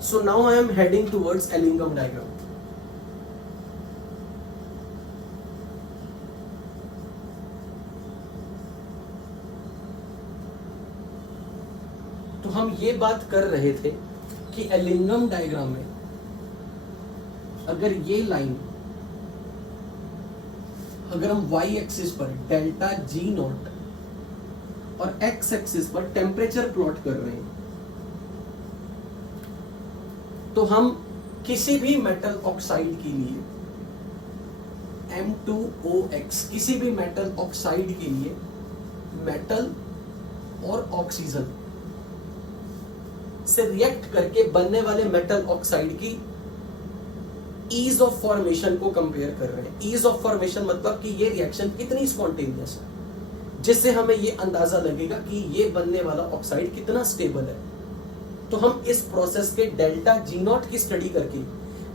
So now I am heading towards Ellingham diagram. तो हम ये बात कर रहे थे कि एलिंगम डायग्राम में अगर ये लाइन, अगर हम y एक्सिस पर डेल्टा जी नॉट और x एक्सिस पर टेम्परेचर प्लॉट कर रहे हैं, तो हम किसी भी मेटल ऑक्साइड के लिए M2OX, किसी भी मेटल ऑक्साइड के लिए मेटल और ऑक्सीजन से रिएक्ट करके बनने वाले मेटल ऑक्साइड की ईज ऑफ फॉर्मेशन को कंपेयर कर रहे हैं। ईज ऑफ फॉर्मेशन मतलब कि ये रिएक्शन कितनी स्पॉन्टेनियस है, जिससे हमें ये अंदाजा लगेगा कि ये बनने वाला ऑक्साइड कितना स्टेबल है। तो हम इस प्रोसेस के डेल्टा जी नॉट की स्टडी करके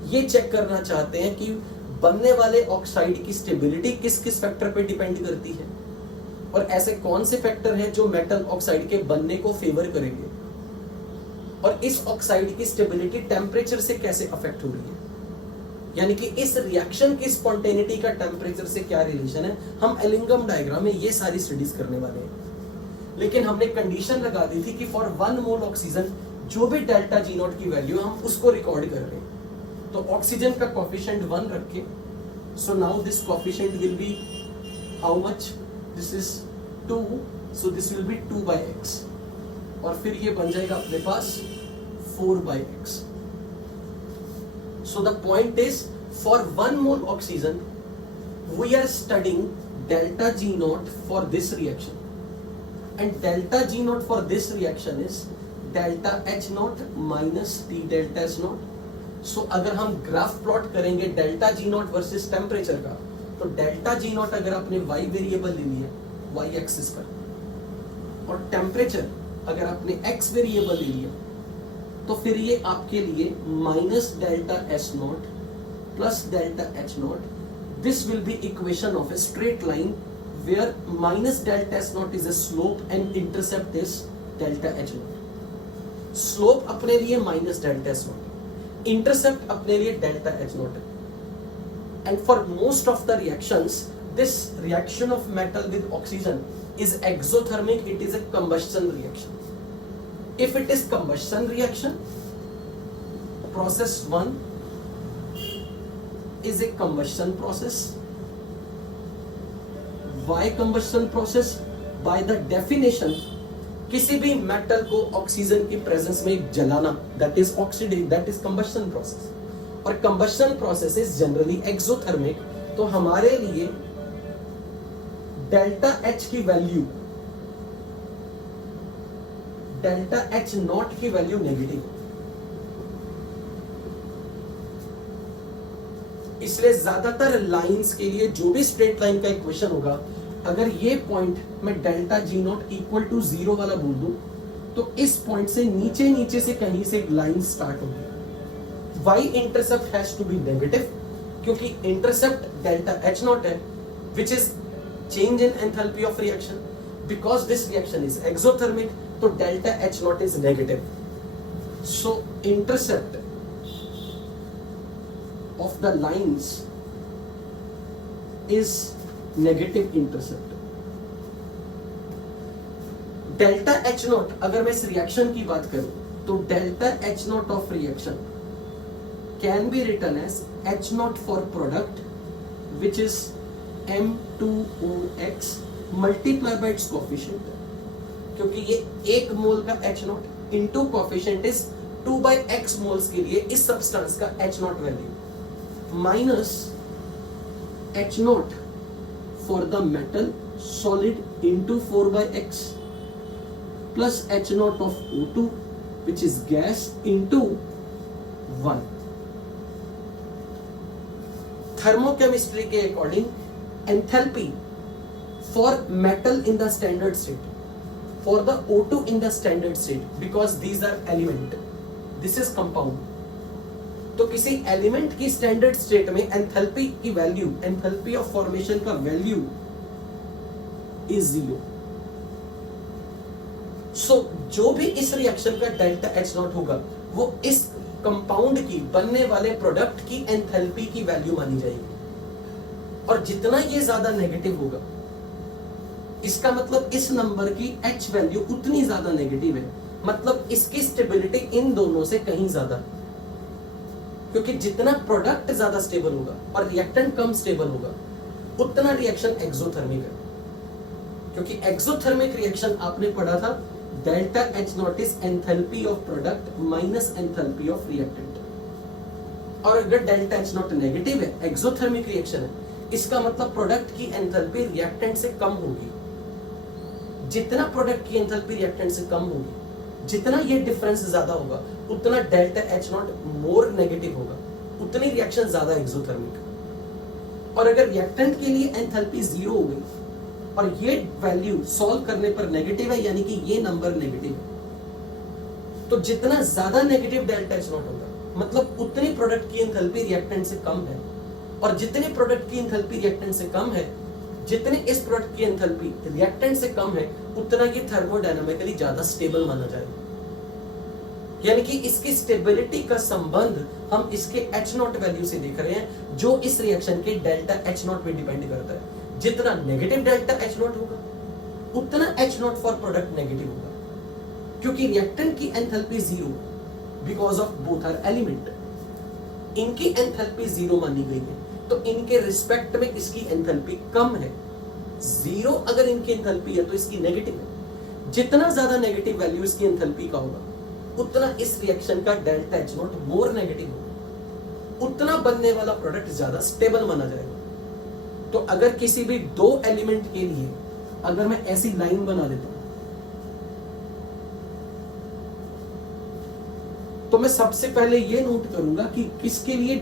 ये चेक करना चाहते हैं कि बनने वाले ऑक्साइड की स्टेबिलिटी किस किस फैक्टर पे डिपेंड करती है, और ऐसे कौन से फैक्टर हैं जो मेटल ऑक्साइड के बनने को फेवर करेंगे, और इस ऑक्साइड की स्टेबिलिटी टेम्परेचर से कैसे अफेक्ट हो रही है, यानी कि इस रिएक्शन की स्पॉन्टेनिटी का टेम्परेचर से क्या रिलेशन है। हम एलिंगम डायग्राम में ये सारी स्टडीज करने वाले हैं। लेकिन हमने कंडीशन लगा दी थी कि फॉर 1 मोल ऑक्सीजन जो भी डेल्टा जी नॉट की वैल्यू हम उसको रिकॉर्ड कर रहे हैं। तो ऑक्सीजन का कोफिशिएंट 1 रखे, so now this coefficient will be how much, this is 2, so this will B 2/x, और फिर ये बन जाएगा अपने पास 4/x. So the point is, for 1 mole oxygen, we are studying delta G naught for this reaction, and delta G naught for this reaction is delta H naught minus T delta S naught. So अगर हम graph plot करेंगे delta G naught versus temperature का, तो delta G naught अगर आपने y variable ले लिया y axis पर, और टेम्परेचर अगर आपने x वेरिएबल ले लिया, तो फिर ये आपके लिए minus delta S naught plus delta H naught, this will be equation of a straight line where minus delta S naught is a slope and intercept is delta H naught. Slope अपने लिए minus delta S naught, intercept अपने लिए delta H naught. And for most of the reactions, this reaction of metal with oxygen is exothermic, it is a combustion reaction. If it is combustion reaction, process 1 is a combustion process. Why combustion process? By the definition, किसी भी metal को oxygen की presence में जलाना, that is oxidation, that is combustion process. और combustion process is generally exothermic. तो हमारे लिए डेल्टा एच की वैल्यू, डेल्टा एच नॉट की वैल्यू नेगेटिव, इसलिए ज्यादातर लाइंस के लिए जो भी स्ट्रेट लाइन का इक्वेशन होगा, अगर ये पॉइंट मैं delta G naught equal to 0 वाला बोल दूं, तो इस पॉइंट से नीचे नीचे से कहीं से एक लाइन स्टार्ट होगी. Y intercept has to be negative, क्योंकि इंटरसेप्ट डेल्टा एच नॉट है, which is change in enthalpy of reaction. Because this reaction is exothermic, so delta H naught is negative. So intercept of the lines is negative intercept. Delta H naught, अगर मैं इस reaction की बात करूं, तो delta H naught of reaction can be written as H naught for product, which is M2OX multiplied by its coefficient, क्योंकि ये 1 मोल का H not into coefficient is 2/x moles के लिए इस सब्सटेंस का H not value, minus H naught for the metal solid into 4/x plus H not of O2 which is gas into 1. Thermochemistry के according enthalpy for metal in the standard state, for the O2 in the standard state, because these are element, this is compound. तो किसी element की standard state में enthalpy की value, enthalpy of formation का value is 0. सो जो भी इस reaction का डेल्टा एच नॉट होगा, वो इस कंपाउंड की, बनने वाले प्रोडक्ट की एंथैल्पी की वैल्यू मानी जाएगी। और जितना ये ज्यादा नेगेटिव होगा, इसका मतलब इस नंबर की H वैल्यू उतनी ज्यादा नेगेटिव है, मतलब इसकी स्टेबिलिटी इन दोनों से कहीं ज्यादा, क्योंकि जितना प्रोडक्ट ज्यादा स्टेबल होगा और रिएक्टेंट कम स्टेबल होगा, उतना रिएक्शन एक्सोथर्मिक है। क्योंकि एक्सोथर्मिक रिएक्शन आपने पढ़ा था, delta H not is enthalpy of product minus enthalpy of reactant. और अगर डेल्टा H नॉट नेगेटिव है, एक्सोथर्मिक रिएक्शन है, इसका मतलब प्रोडक्ट की एंथैल्पी रिएक्टेंट से कम होगी। जितना प्रोडक्ट की एंथैल्पी रिएक्टेंट से कम होगी, जितना ये डिफरेंस ज्यादा होगा, उतना delta H not more negative होगा, उतनी रिएक्शन ज्यादा एक्सोथर्मिक। और अगर रिएक्टेंट के लिए एंथैल्पी 0 हो गई और ये वैल्यू सॉल्व करने पर नेगेटिव है, यानी कि ये नंबर नेगेटिव है, तो जितना ज्यादा नेगेटिव डेल्टा H नॉट होगा, मतलब उतनी प्रोडक्ट की एंथैल्पी रिएक्टेंट से कम है। और जितने प्रोडक्ट की एंथैल्पी रिएक्टेंट से कम है, जितने इस प्रोडक्ट की एंथैल्पी रिएक्टेंट से कम है, उतना ये थर्मोडायनामिकली ज्यादा स्टेबल माना जाएगा। यानी कि इसकी स्टेबिलिटी का संबंध हम इसके H नॉट वैल्यू से देख रहे हैं, जो इस रिएक्शन के डेल्टा H नॉट पे डिपेंड करता है। जितना नेगेटिव डेल्टा H नॉट होगा, उतना H naught for product negative होगा, क्योंकि रिएक्टेंट की enthalpy 0 because of both are element. इनकी एंथैल्पी 0 मानी गई है, तो इनके रिस्पेक्ट में इसकी एंथैल्पी कम है। 0 अगर इनकी एंथैल्पी है तो इसकी नेगेटिव है। जितना ज्यादा नेगेटिव वैल्यू इसकी एंथैल्पी का होगा, उतना इस रिएक्शन का delta H not more negative होगा, उतना बनने वाला प्रोडक्ट ज्यादा स्टेबल माना जाएगा। तो अगर किसी भी दो एलिमेंट के लिए अगर मैं ऐसी लाइन बना देता हूं, तो मैं सबसे पहले ये नोट करूंगा कि किसके लिए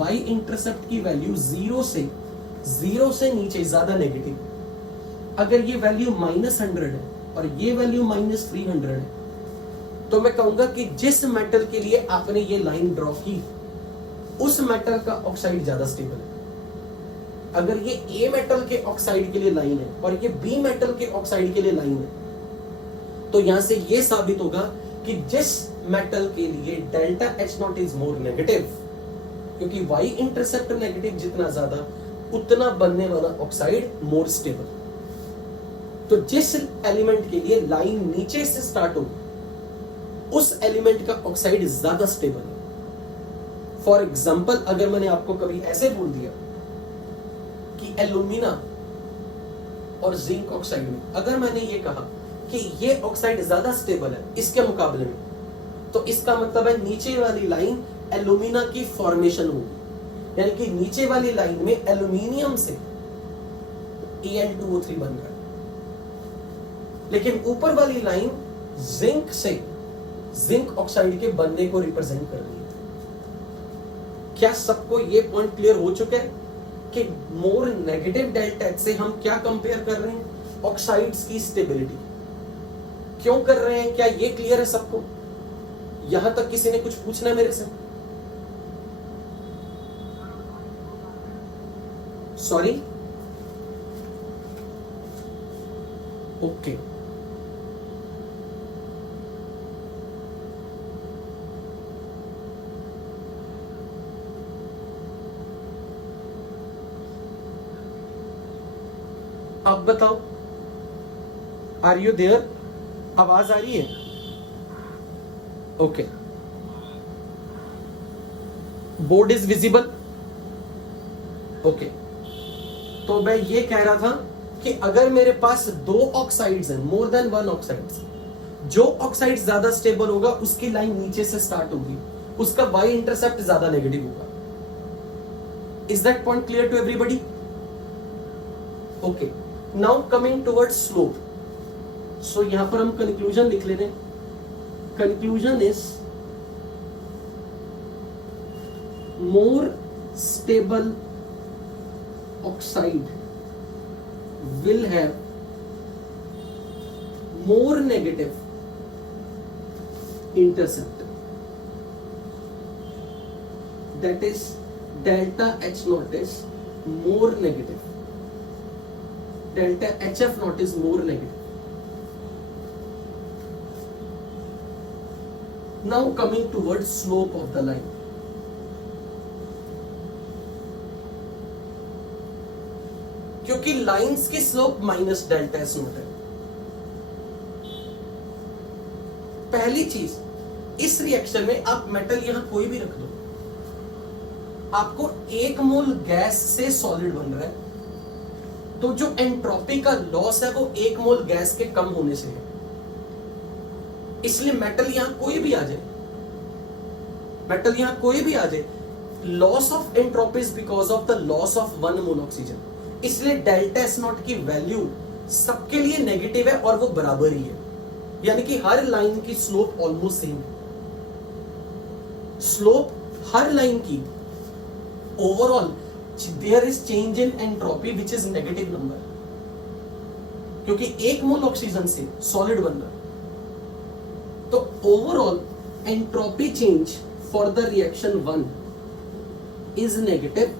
y इंटरसेप्ट की वैल्यू 0 से नीचे ज्यादा नेगेटिव। अगर ये वैल्यू -100 है और ये वैल्यू -300 है, तो मैं कहूंगा कि जिस मेटल के लिए आपने ये लाइन ड्रॉ की, उस मेटल का ऑक्साइड ज्यादा स्टेबल है। अगर ये A मेटल के ऑक्साइड के लिए लाइन है और ये B मेटल के ऑक्साइड के लिए लाइन है, तो यहां से ये साबित होगा कि जिस मेटल के लिए delta H not is more negative, क्योंकि Y इंटरसेप्ट नेगेटिव जितना ज्यादा, उतना बनने वाला ऑक्साइड मोर स्टेबल। तो जिस एलिमेंट के लिए लाइन नीचे से स्टार्ट हो, उस एलिमेंट का ऑक्साइड ज्यादा स्टेबल है। फॉर एग्जाम्पल, अगर मैंने आपको कभी ऐसे बोल दिया कि एल्यूमिना और जिंक ऑक्साइड में, अगर मैंने ये कहा कि ये ऑक्साइड ज्यादा स्टेबल है इसके मुकाबले में, तो इसका मतलब है नीचे वाली लाइन एल्यूमिना की फॉर्मेशन होगी, यानी कि नीचे वाली लाइन में एल्यूमिनियम से Al2O3 बन रहा है, लेकिन ऊपर वाली लाइन जिंक से जिंक ऑक्साइड के बनने को रिप्रेजेंट कर रही है। क्या सबको ये पॉइंट क्लियर हो चुका है कि मोर नेगेटिव डेल्टा H से हम क्या कंपेयर कर रहे हैं? ऑक्साइड्स की स्टेबिलिटी। क्यों कर रहे हैं? क्या ये क्लियर है सबको? यहां तक किसी ने कुछ पूछना है मेरे से? Sorry, okay. अब बताओ, आर यू देयर? आवाज आ रही है? Okay, board is visible? Okay, तो मैं ये कह रहा था कि अगर मेरे पास दो ऑक्साइड्स हैं, मोर देन वन ऑक्साइड्स, जो ऑक्साइड ज्यादा स्टेबल होगा उसकी लाइन नीचे से स्टार्ट होगी, उसका y इंटरसेप्ट ज्यादा नेगेटिव होगा। Is that point clear to everybody? Okay, now coming towards slope. So यहां पर हम कंक्लूजन लिख लेते हैं। Conclusion is more stable oxide will have more negative intercept, that is delta H naught is more negative, delta HF naught is more negative. Now coming toward slope of the line. क्योंकि lines की slope minus delta S naught है. पहली चीज, इस reaction में आप metal यहां कोई भी रख दो, आपको 1 मोल गैस से सॉलिड बन रहा है, तो जो एंट्रोपी का लॉस है वो 1 मोल गैस के कम होने से है. इसलिए मेटल यहां कोई भी आ जाए, मेटल यहां कोई भी आ जाए, loss of entropy is because of the loss of 1 mole oxygen. इसलिए डेल्टा एस नॉट की वैल्यू सबके लिए नेगेटिव है और वो बराबर ही है. यानी कि हर लाइन की स्लोप ऑलमोस्ट सेम है. स्लोप हर लाइन की overall there is change in entropy which is negative number, क्योंकि 1 मोल ऑक्सीजन से सॉलिड बन रहा है. तो overall entropy change for the reaction 1 is negative,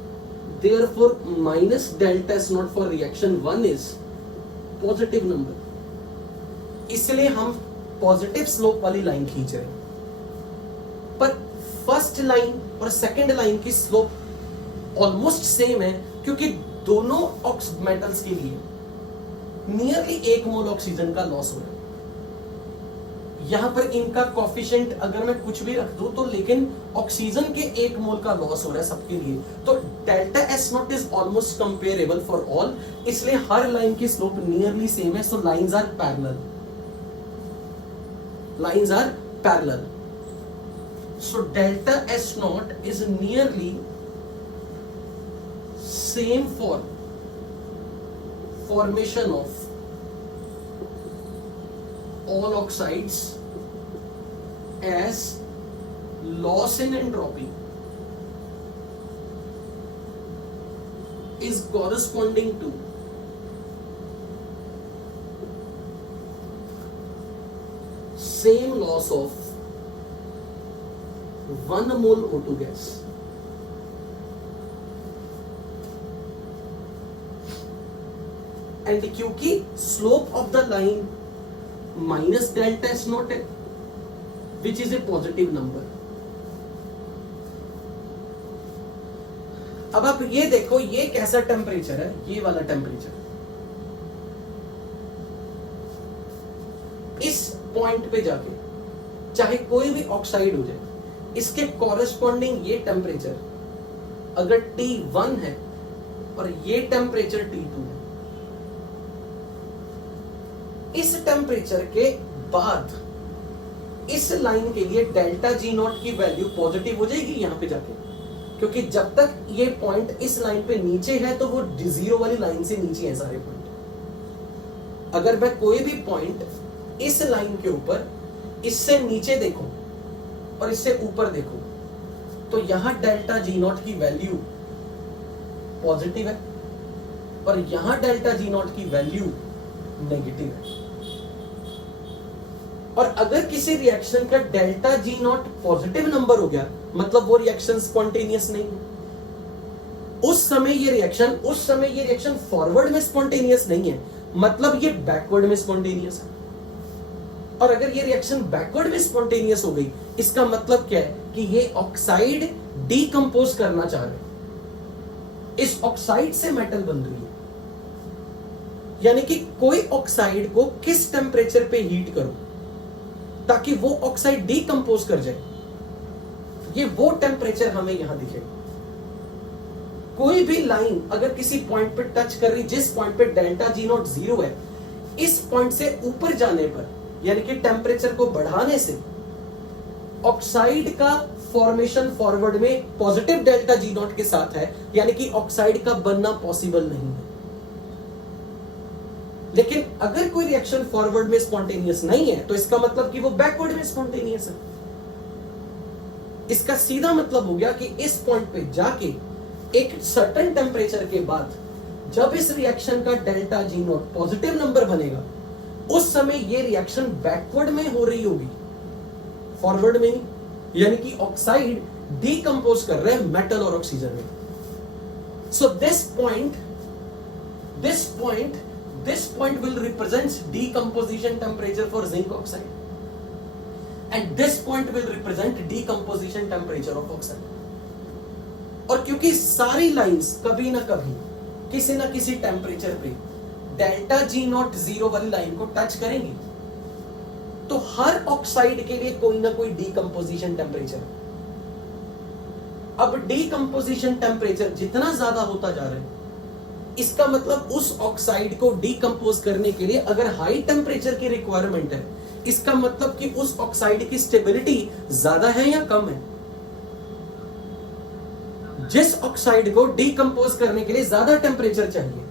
therefore minus delta S naught for reaction 1 is positive number. इसलिए हम positive slope वाली line खींच रहे हैं. पर फर्स्ट लाइन और सेकंड लाइन की स्लोप ऑलमोस्ट सेम है, क्योंकि दोनों मेटल्स के लिए नियरली 1 मोल ऑक्सीजन का लॉस हो रहा है. यहां पर इनका कोफिशिएंट अगर मैं कुछ भी रख दूं तो, लेकिन ऑक्सीजन के 1 मोल का लॉस हो रहा है सबके लिए. तो delta S naught is almost comparable for all, इसलिए हर लाइन की स्लोप नियरली सेम है. So lines are parallel, lines are parallel. So delta S naught is nearly same for formation of all oxides as loss in entropy is corresponding to same loss of 1 mole O2 gas. And क्योंकि slope of the line minus delta S naught है which is a positive number. अब आप ये देखो, ये कैसा temperature है, ये वाला टेम्परेचर. इस पॉइंट पे जाके चाहे कोई भी ऑक्साइड हो जाए, इसके कॉरेस्पॉन्डिंग ये टेम्परेचर अगर T1 है और ये टेम्परेचर T2 है, इस टेम्परेचर के बाद इस लाइन के लिए डेल्टा जी नॉट की वैल्यू पॉजिटिव हो जाएगी यहां पे जाके, क्योंकि जब तक ये पॉइंट इस लाइन पे नीचे है तो वो जीरो वाली लाइन से नीचे है सारे पॉइंट. अगर मैं कोई भी पॉइंट इस लाइन के ऊपर इससे नीचे देखूं और इससे ऊपर देखूं, तो यहां डेल्टा जी नॉट की वैल्यू पॉजिटिव है और यहां डेल्टा जी नॉट की वैल्यू नेगेटिव है. और अगर किसी रिएक्शन का delta G not positive number हो गया, मतलब वो रिएक्शन स्पॉन्टेनियस नहीं है. उस समय ये रिएक्शन फॉरवर्ड में स्पॉन्टेनियस नहीं है, मतलब ये बैकवर्ड में स्पॉन्टेनियस है. और अगर ये रिएक्शन बैकवर्ड में स्पॉन्टेनियस हो गई, इसका मतलब क्या है कि ये ऑक्साइड डीकंपोज करना चाह रहे हैं. इस ऑक्साइड से मेटल बन रही है. यानी कि कोई ऑक्साइड को किस टेम्परेचर पे हीट करो ताकि वो ऑक्साइड डीकंपोज कर जाए, ये वो टेम्परेचर हमें यहां दिखेगा. कोई भी लाइन अगर किसी पॉइंट पे टच कर रही, जिस पॉइंट पे डेल्टा जी नॉट 0 है, इस पॉइंट से ऊपर जाने पर, यानी कि टेम्परेचर को बढ़ाने से ऑक्साइड का फॉर्मेशन फॉरवर्ड में पॉजिटिव डेल्टा जी नॉट के साथ है, यानी कि ऑक्साइड का बनना पॉसिबल नहीं है. लेकिन अगर कोई रिएक्शन फॉरवर्ड में स्पॉन्टेनियस नहीं है, तो इसका मतलब कि वो बैकवर्ड में स्पॉन्टेनियस है. इसका सीधा मतलब हो गया कि इस पॉइंट पे जाके एक सर्टेन टेम्परेचर के बाद जब इस रिएक्शन का delta G not positive number बनेगा, उस समय ये रिएक्शन बैकवर्ड में हो रही होगी, फॉरवर्ड में नहीं. यानी कि ऑक्साइड डीकंपोज कर रहे हैं मेटल और ऑक्सीजन में. So this point will represent decomposition temperature for zinc oxide. And this point will represent decomposition temperature of oxide. और क्योंकि सारी लाइंस कभी ना कभी किसी ना किसी टेम्परेचर पे डेल्टा जी नॉट जीरो वाली लाइन को टच करेंगी, तो हर ऑक्साइड के लिए कोई ना कोई डीकंपोजिशन टेम्परेचर। अब डीकंपोजिशन टेम्परेचर जितना ज्यादा होता जा रहा है, इसका मतलब उस ऑक्साइड को डीकंपोज करने के लिए अगर हाई टेम्परेचर की रिक्वायरमेंट है, इसका मतलब कि उस ऑक्साइड की स्टेबिलिटी ज्यादा है या कम है। जिस ऑक्साइड को डीकंपोज करने के लिए ज्यादा टेम्परेचर चाहिए,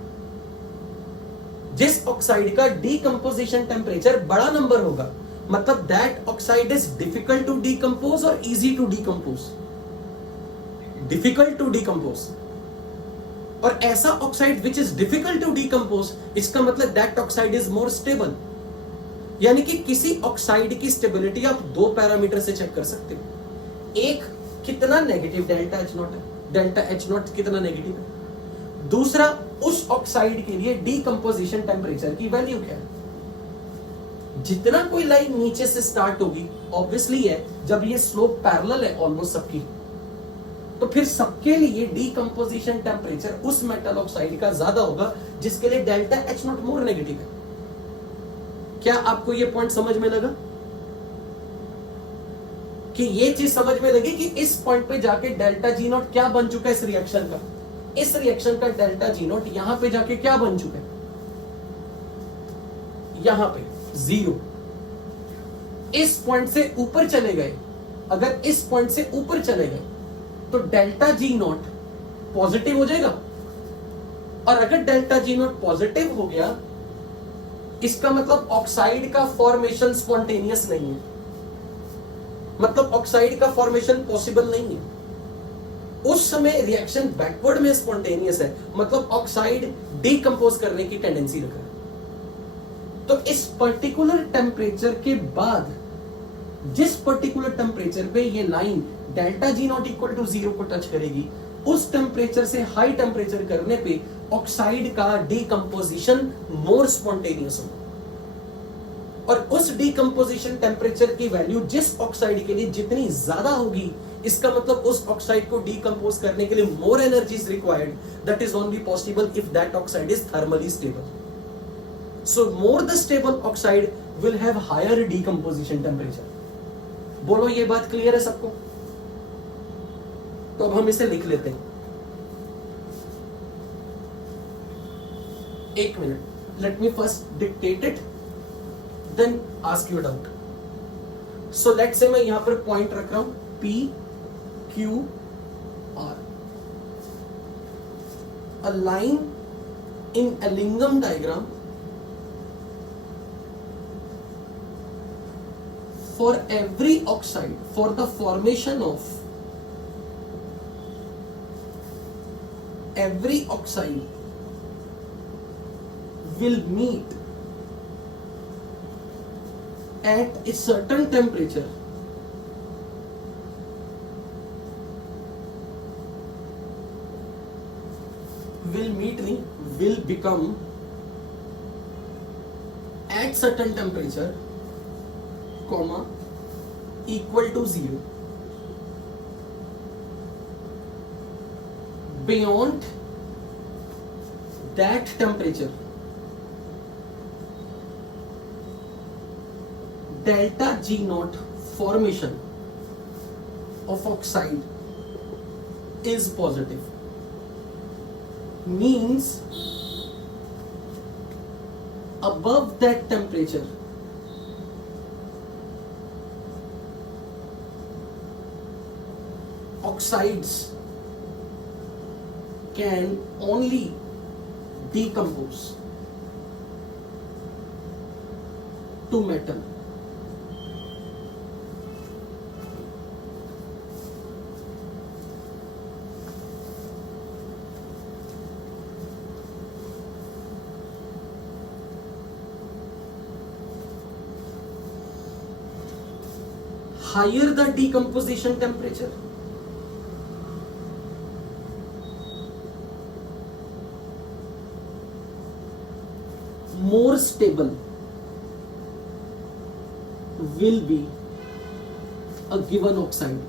जिस ऑक्साइड का डीकंपोजिशन टेम्परेचर बड़ा नंबर होगा, मतलब that oxide is difficult to decompose और easy to decompose. Difficult to decompose, और ऐसा oxide which is difficult to decompose, इसका मतलब that oxide is more stable. यानी कि किसी ऑक्साइड की स्टेबिलिटी आप दो पैरामीटर से चेक कर सकते हो। एक, कितना नेगेटिव डेल्टा एच नॉट है, डेल्टा एच नॉट कितना नेगेटिव है। दूसरा, उस ऑक्साइड के लिए डीकंपोजिशन टेम्परेचर की वैल्यू क्या है। जितना कोई लाइन नीचे से स्टार्ट होगी, ऑब्वियसली है जब ये स्लोप पैरेलल है ऑलमोस्ट सबकी, तो फिर सबके लिए डीकंपोजिशन टेम्परेचर उस मेटल ऑक्साइड का ज्यादा होगा जिसके लिए delta H not more negative है। क्या आपको ये पॉइंट समझ में लगा? कि ये चीज समझ में लगी कि इस पॉइंट पे जाके डेल्टा जी नॉट क्या बन चुका है इस रिएक्शन का। इस रिएक्शन का डेल्टा जी नॉट यहां पे जाके क्या बन चुका है, यहां पे 0। इस पॉइंट से ऊपर चले गए, अगर इस पॉइंट से ऊपर चले गए तो डेल्टा जी नॉट पॉजिटिव हो जाएगा। और अगर डेल्टा जी नॉट पॉजिटिव हो गया, इसका मतलब ऑक्साइड का फॉर्मेशन स्पॉन्टेनियस नहीं है, मतलब ऑक्साइड का फॉर्मेशन पॉसिबल नहीं है। उस समय रिएक्शन बैकवर्ड में स्पॉन्टेनियस है, मतलब ऑक्साइड डीकंपोज करने की टेंडेंसी रख रहा है। तो इस पर्टिकुलर टेम्परेचर के बाद, जिस पर्टिकुलर टेम्परेचर पे ये line delta G naught equal to 0 को टच करेगी, उस टेम्परेचर से हाई टेम्परेचर करने पे ऑक्साइड का डीकंपोजिशन मोर स्पॉन्टेनियस होगा। और उस डीकंपोजिशन टेम्परेचर की वैल्यू जिस ऑक्साइड के लिए जितनी ज्यादा होगी, इसका मतलब उस ऑक्साइड को डीकंपोज करने के लिए more energy is required. That is only possible if that oxide is thermally stable. So more the stable oxide will have higher decomposition temperature. बोलो ये बात क्लियर है सबको? तो अब हम इसे लिख लेते हैं। एक minute, let me first dictate it, then ask you doubt. So let's say मैं यहां पर पॉइंट रख रहा हूं P Q R। A line in Ellingham diagram for every oxide, for the formation of every oxide will meet at a certain temperature will become at certain temperature comma equal to 0 beyond that temperature delta G naught formation of oxide is positive, means above that temperature oxides can only decompose to metal. Higher the decomposition temperature, more stable will be a given oxide,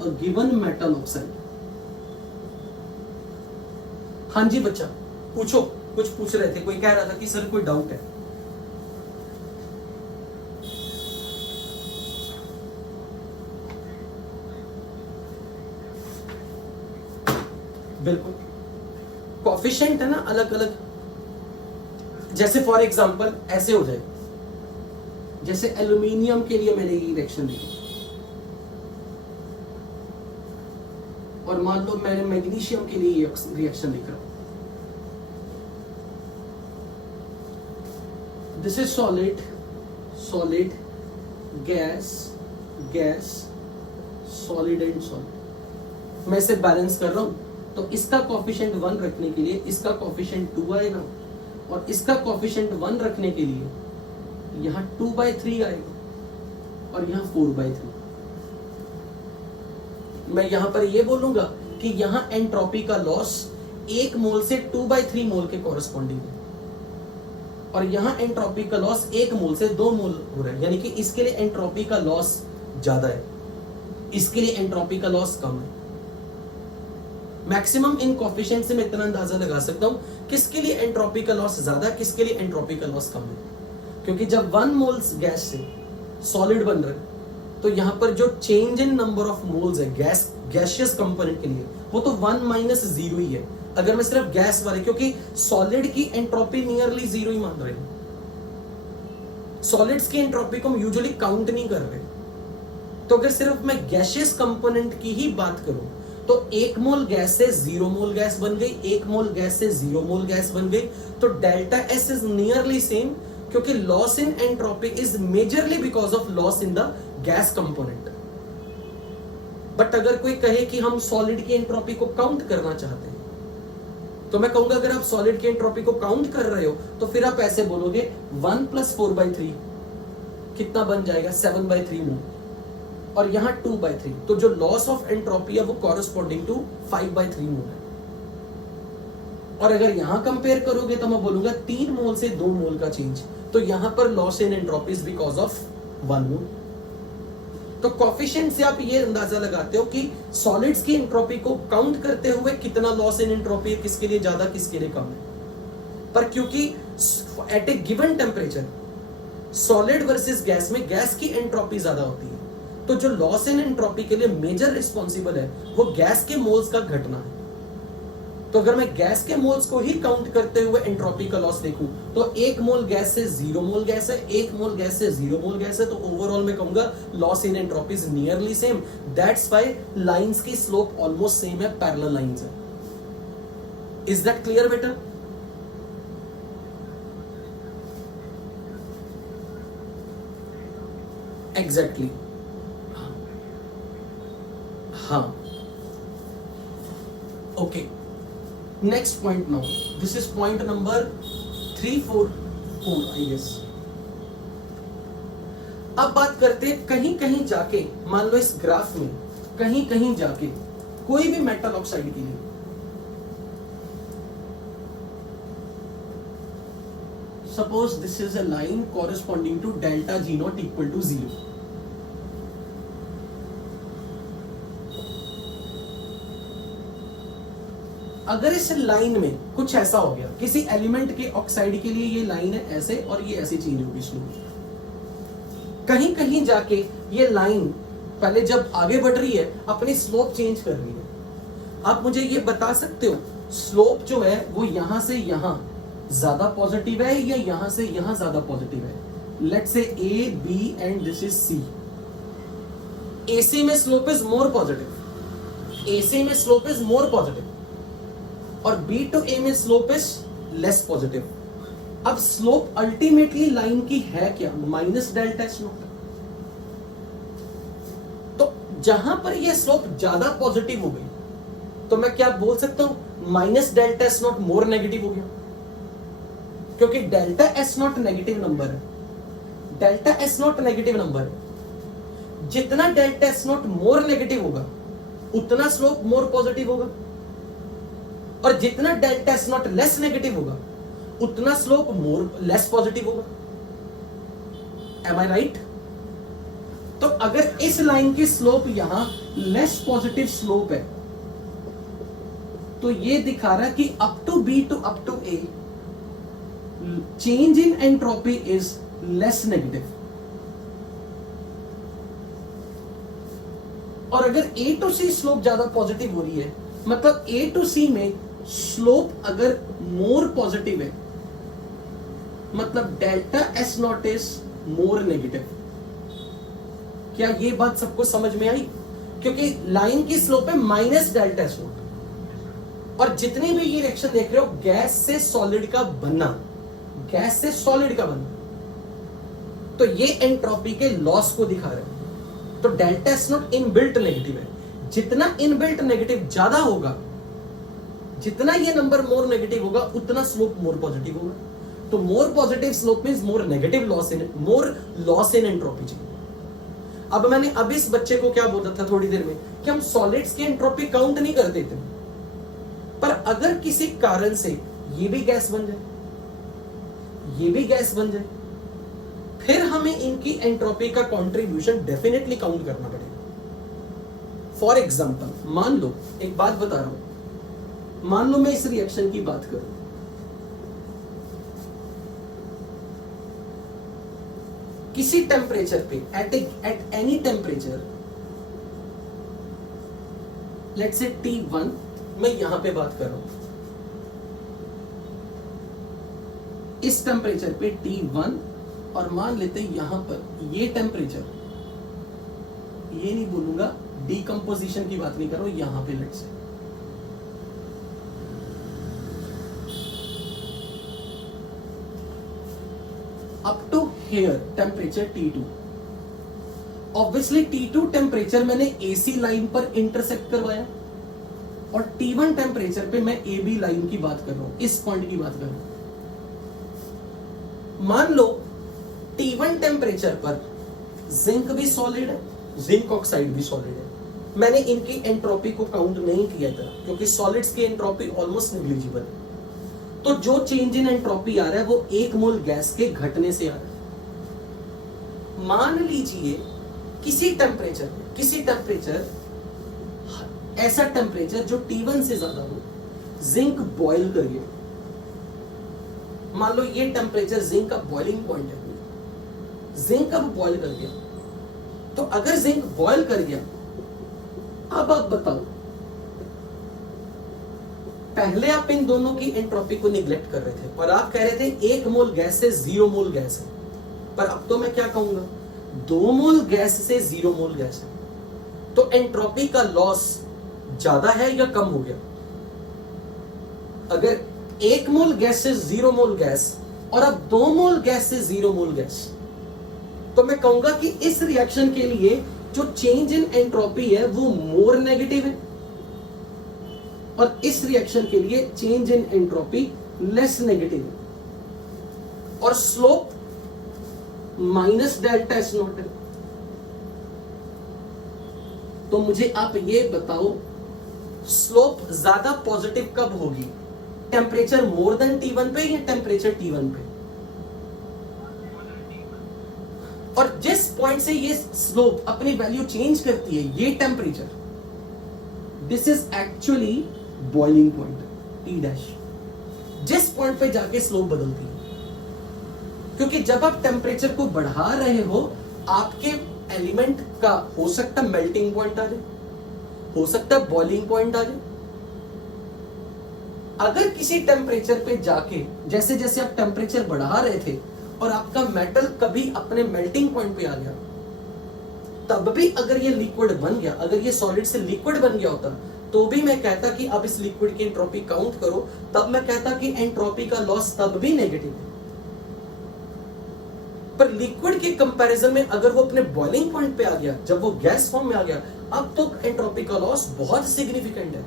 a given metal oxide. हाँ जी बच्चा पूछो, कुछ पूछ रहे थे, कोई कह रहा था कि सर कोई डाउट है. बिल्कुल कोफिशिएंट है ना अलग अलग. जैसे फॉर एग्जांपल ऐसे हो जाए, जैसे एल्यूमिनियम के लिए मैंने ये रिएक्शन दी और मान लो मैंने मैग्नीशियम के लिए रिएक्शन लिख रहा हूं. This is solid, solid, gas, gas, solid and solid. मैं इसे बैलेंस कर रहा हूं तो इसका कोफिशिएंट 1 रखने के लिए इसका कोफिशिएंट 2 आएगा और इसका कोफिशिएंट 1 रखने के लिए यहां 2/3 आएगा और यहां 4/3. मैं यहां पर ये बोलूंगा कि यहां एंट्रोपी का लॉस 1 मोल से 2/3 मोल के कॉरेस्पॉन्डिंग है और यहां एंट्रोपी का लॉस 1 मोल से 2 मोल हो रहा है. यानी कि इसके लिए एंट्रोपी का लॉस ज्यादा है, इसके लिए एंट्रोपी का लॉस कम है. मैक्सिमम इन कोफिशिएंट से मैं इतना अंदाजा लगा सकता हूं किसके लिए एंट्रोपी का लॉस ज्यादा है, किसके लिए एंट्रोपी का लॉस कम है. क्योंकि जब 1 मोल्स गैस से सॉलिड बन रहा है तो यहां पर जो change in number of moles है गैस गैसियस कंपोनेंट के लिए वो तो 1 - 0 ही है. अगर मैं सिर्फ गैस वाले, क्योंकि सॉलिड की एंट्रोपी नियरली 0 ही मान रहे हैं, सॉलिड्स की एंट्रोपी को हम यूजुअली काउंट नहीं कर रहे. तो अगर सिर्फ मैं गैसियस कंपोनेंट की ही बात करूं तो 1 मोल गैस से 0 मोल गैस बन गई, 1 मोल गैस से 0 मोल गैस बन गई. तो delta S is nearly same, क्योंकि loss in entropy is majorly because of loss in the gas component. But अगर कोई कहे कि हम सॉलिड की एंट्रोपी को काउंट करना चाहते हैं तो मैं कहूंगा अगर आप सॉलिड की एंट्रोपी को काउंट कर रहे हो तो फिर आप ऐसे बोलोगे 1 + 4/3 कितना बन जाएगा 7/3 मोल और यहां 2/3. तो जो लॉस ऑफ एंट्रोपी है वो कॉरेस्पॉन्डिंग टू 5/3 मोल है. और अगर यहां कंपेयर करोगे तो मैं बोलूंगा 3 मोल से 2 मोल का चेंज. तो यहां पर loss in entropy is because of 1 मोल. तो कोफिशिएंट से आप ये अंदाजा लगाते हो कि सॉलिड्स की एंट्रोपी को काउंट करते हुए कितना लॉस इन एंट्रोपी है, किसके लिए ज्यादा किसके लिए कम है. पर क्योंकि at a given temperature solid versus gas में गैस की एंट्रोपी ज्यादा होती है, तो जो लॉस इन एंट्रोपी के लिए मेजर रिस्पॉन्सिबल है वो गैस के मोल्स का घटना है. तो अगर मैं गैस के मोल्स को ही काउंट करते हुए एंट्रोपी का लॉस देखूं तो 1 मोल गैस से 0 मोल गैस है, 1 मोल गैस से 0 मोल गैस है. तो ओवरऑल मैं कहूंगा loss in entropy is nearly same. That's why lines की स्लोप ऑलमोस्ट सेम है, पैरेलल लाइंस है. इज दैट क्लियर बेटा? एग्जैक्टली. हाँ okay. Next point now, this is point number 3, 4 I guess. अब बात करते हैं कहीं कहीं जाके, मान लो इस ग्राफ में कहीं कहीं जाके कोई भी मेटल ऑक्साइड के लिए suppose this is a line corresponding to delta G naught equal to 0. अगर इस लाइन में कुछ ऐसा हो गया, किसी एलिमेंट के ऑक्साइड के लिए ये लाइन है ऐसे और ये ऐसी चेंज होगी स्लो. कहीं कहीं जाके ये लाइन पहले जब आगे बढ़ रही है अपनी स्लोप चेंज कर रही है. आप मुझे ये बता सकते हो स्लोप जो है वो यहां से यहां ज्यादा पॉजिटिव है या यहां से यहां ज्यादा पॉजिटिव है? Let's say A, B and this is C. AC में slope is more positive, AC में स्लोप इज मोर पॉजिटिव और B to A में स्लोप इज लेस पॉजिटिव. अब स्लोप अल्टीमेटली लाइन की है क्या? -Delta S not. तो जहां पर यह स्लोप ज्यादा पॉजिटिव हो गई तो मैं क्या बोल सकता हूं -delta S naught more negative हो गया, क्योंकि delta S naught negative number है. Delta S naught negative number है. जितना delta S naught more negative होगा उतना स्लोप मोर पॉजिटिव होगा और जितना delta S naught less negative होगा उतना स्लोप मोर लेस पॉजिटिव होगा. Am I right? तो अगर इस लाइन की स्लोप यहां लेस पॉजिटिव स्लोप है, तो ये दिखा रहा है कि up to B to up to A change in entropy is less negative. और अगर ए टू सी स्लोप ज्यादा पॉजिटिव हो रही है, मतलब ए टू सी में स्लोप अगर मोर पॉजिटिव है, मतलब delta S naught is more negative. क्या ये बात सबको समझ में आई? क्योंकि लाइन की स्लोप है माइनस डेल्टा एस नॉट, और जितनी भी ये रिएक्शन देख रहे हो गैस से सॉलिड का बनना, गैस से सॉलिड का बनना, तो ये एंट्रोपी के लॉस को दिखा रहे हैं। तो delta S not inbuilt negative है। जितना इनबिल्ट नेगेटिव ज्यादा होगा, जितना ये नंबर मोर नेगेटिव होगा, उतना स्लोप मोर पॉजिटिव होगा। तो more positive slope means more negative loss in, more loss in entropy चाहिए। अब मैंने अब इस बच्चे को क्या बोला था थोड़ी देर में कि हम सॉलिड्स की एंट्रोपी काउंट नहीं कर देते, पर अगर किसी कारण से ये भी गैस बन जाए, ये भी गैस बन जाए, फिर हमें इनकी एंट्रोपी का कंट्रीब्यूशन डेफिनेटली काउंट करना पड़ेगा। फॉर एग्जांपल, मान लो, एक बात बता रहा हूं, मान लो मैं इस रिएक्शन की बात करूं, किसी टेम्परेचर पे, at any temperature, let's say T1, मैं यहां पे बात कर रहा हूं, इस टेम्परेचर पे T1, और मान लेते हैं यहां पर ये टेम्परेचर, ये नहीं बोलूंगा, डीकंपोजिशन की बात नहीं कर रहा हूं, यहां पे let's say up to here temperature T2। Obviously T2 temperature मैंने AC लाइन पर इंटरसेक्ट करवाया, और T1 टेम्परेचर पे मैं AB लाइन की बात कर रहा हूं, इस पॉइंट की बात कर रहा हूं। मान लो T1 टेम्परेचर पर जिंक भी सॉलिड है, जिंक ऑक्साइड भी सॉलिड है। मैंने इनकी एंट्रोपी को काउंट नहीं किया था, क्योंकि सॉलिड्स की एंट्रोपी ऑलमोस्ट नेग्लिजिबल है। तो जो चेंज इन एंट्रोपी आ रहा है वो 1 मोल गैस के घटने से आ रहा है। मान लीजिए किसी टेम्परेचर ऐसा टेम्परेचर जो T1 से ज्यादा हो, जिंक बॉयल कर गया। मान लो ये टेम्परेचर जिंक का बॉइलिंग पॉइंट है, जिंक अब बॉयल कर गया। तो अगर जिंक बॉयल कर गया, अब आप बताओ, पहले आप इन दोनों की एंट्रोपी को निग्लेक्ट कर रहे थे और आप कह रहे थे 1 मोल गैस से 0 मोल गैस है, पर अब तो मैं क्या कहूंगा, 2 मोल गैस से 0 मोल गैस है। तो एंट्रोपी का लॉस ज्यादा है या कम हो गया? अगर 1 मोल गैस से 0 मोल गैस और अब 2 मोल गैस से 0 मोल गैस, तो मैं कहूंगा कि इस रिएक्शन के लिए जो चेंज इन एंट्रोपी है वो मोर नेगेटिव है, और इस रिएक्शन के लिए change in entropy less negative है, और slope minus delta S naught है। तो मुझे आप ये बताओ, स्लोप ज्यादा पॉजिटिव कब होगी, टेम्परेचर मोर देन T1 पे या टेम्परेचर T1 पे? और जिस पॉइंट से ये स्लोप अपनी वैल्यू चेंज करती है, ये temperature, this is actually boiling point T dash, जिस पॉइंट पे जाके स्लोप बदलती है। क्योंकि जब आप टेम्परेचर को बढ़ा रहे हो, आपके एलिमेंट का हो सकता है मेल्टिंग पॉइंट आ जाए, हो सकता है बॉइलिंग पॉइंट आ जाए। अगर किसी टेम्परेचर पे जाके, जैसे जैसे आप टेम्परेचर बढ़ा रहे थे और आपका मेटल कभी अपने मेल्टिंग पॉइंट पे आ गया, तब भी अगर ये लिक्विड बन गया, अगर ये सॉलिड से लिक्विड बन गया होता, तो भी मैं कहता कि अब इस लिक्विड की एंट्रोपी काउंट करो, तब मैं कहता कि एंट्रोपी का लॉस तब भी नेगेटिव है। पर लिक्विड के कंपैरिजन में अगर वो अपने बॉइलिंग पॉइंट पे आ गया, जब वो गैस फॉर्म में आ गया, अब तो एंट्रोपी का लॉस बहुत सिग्निफिकेंट है।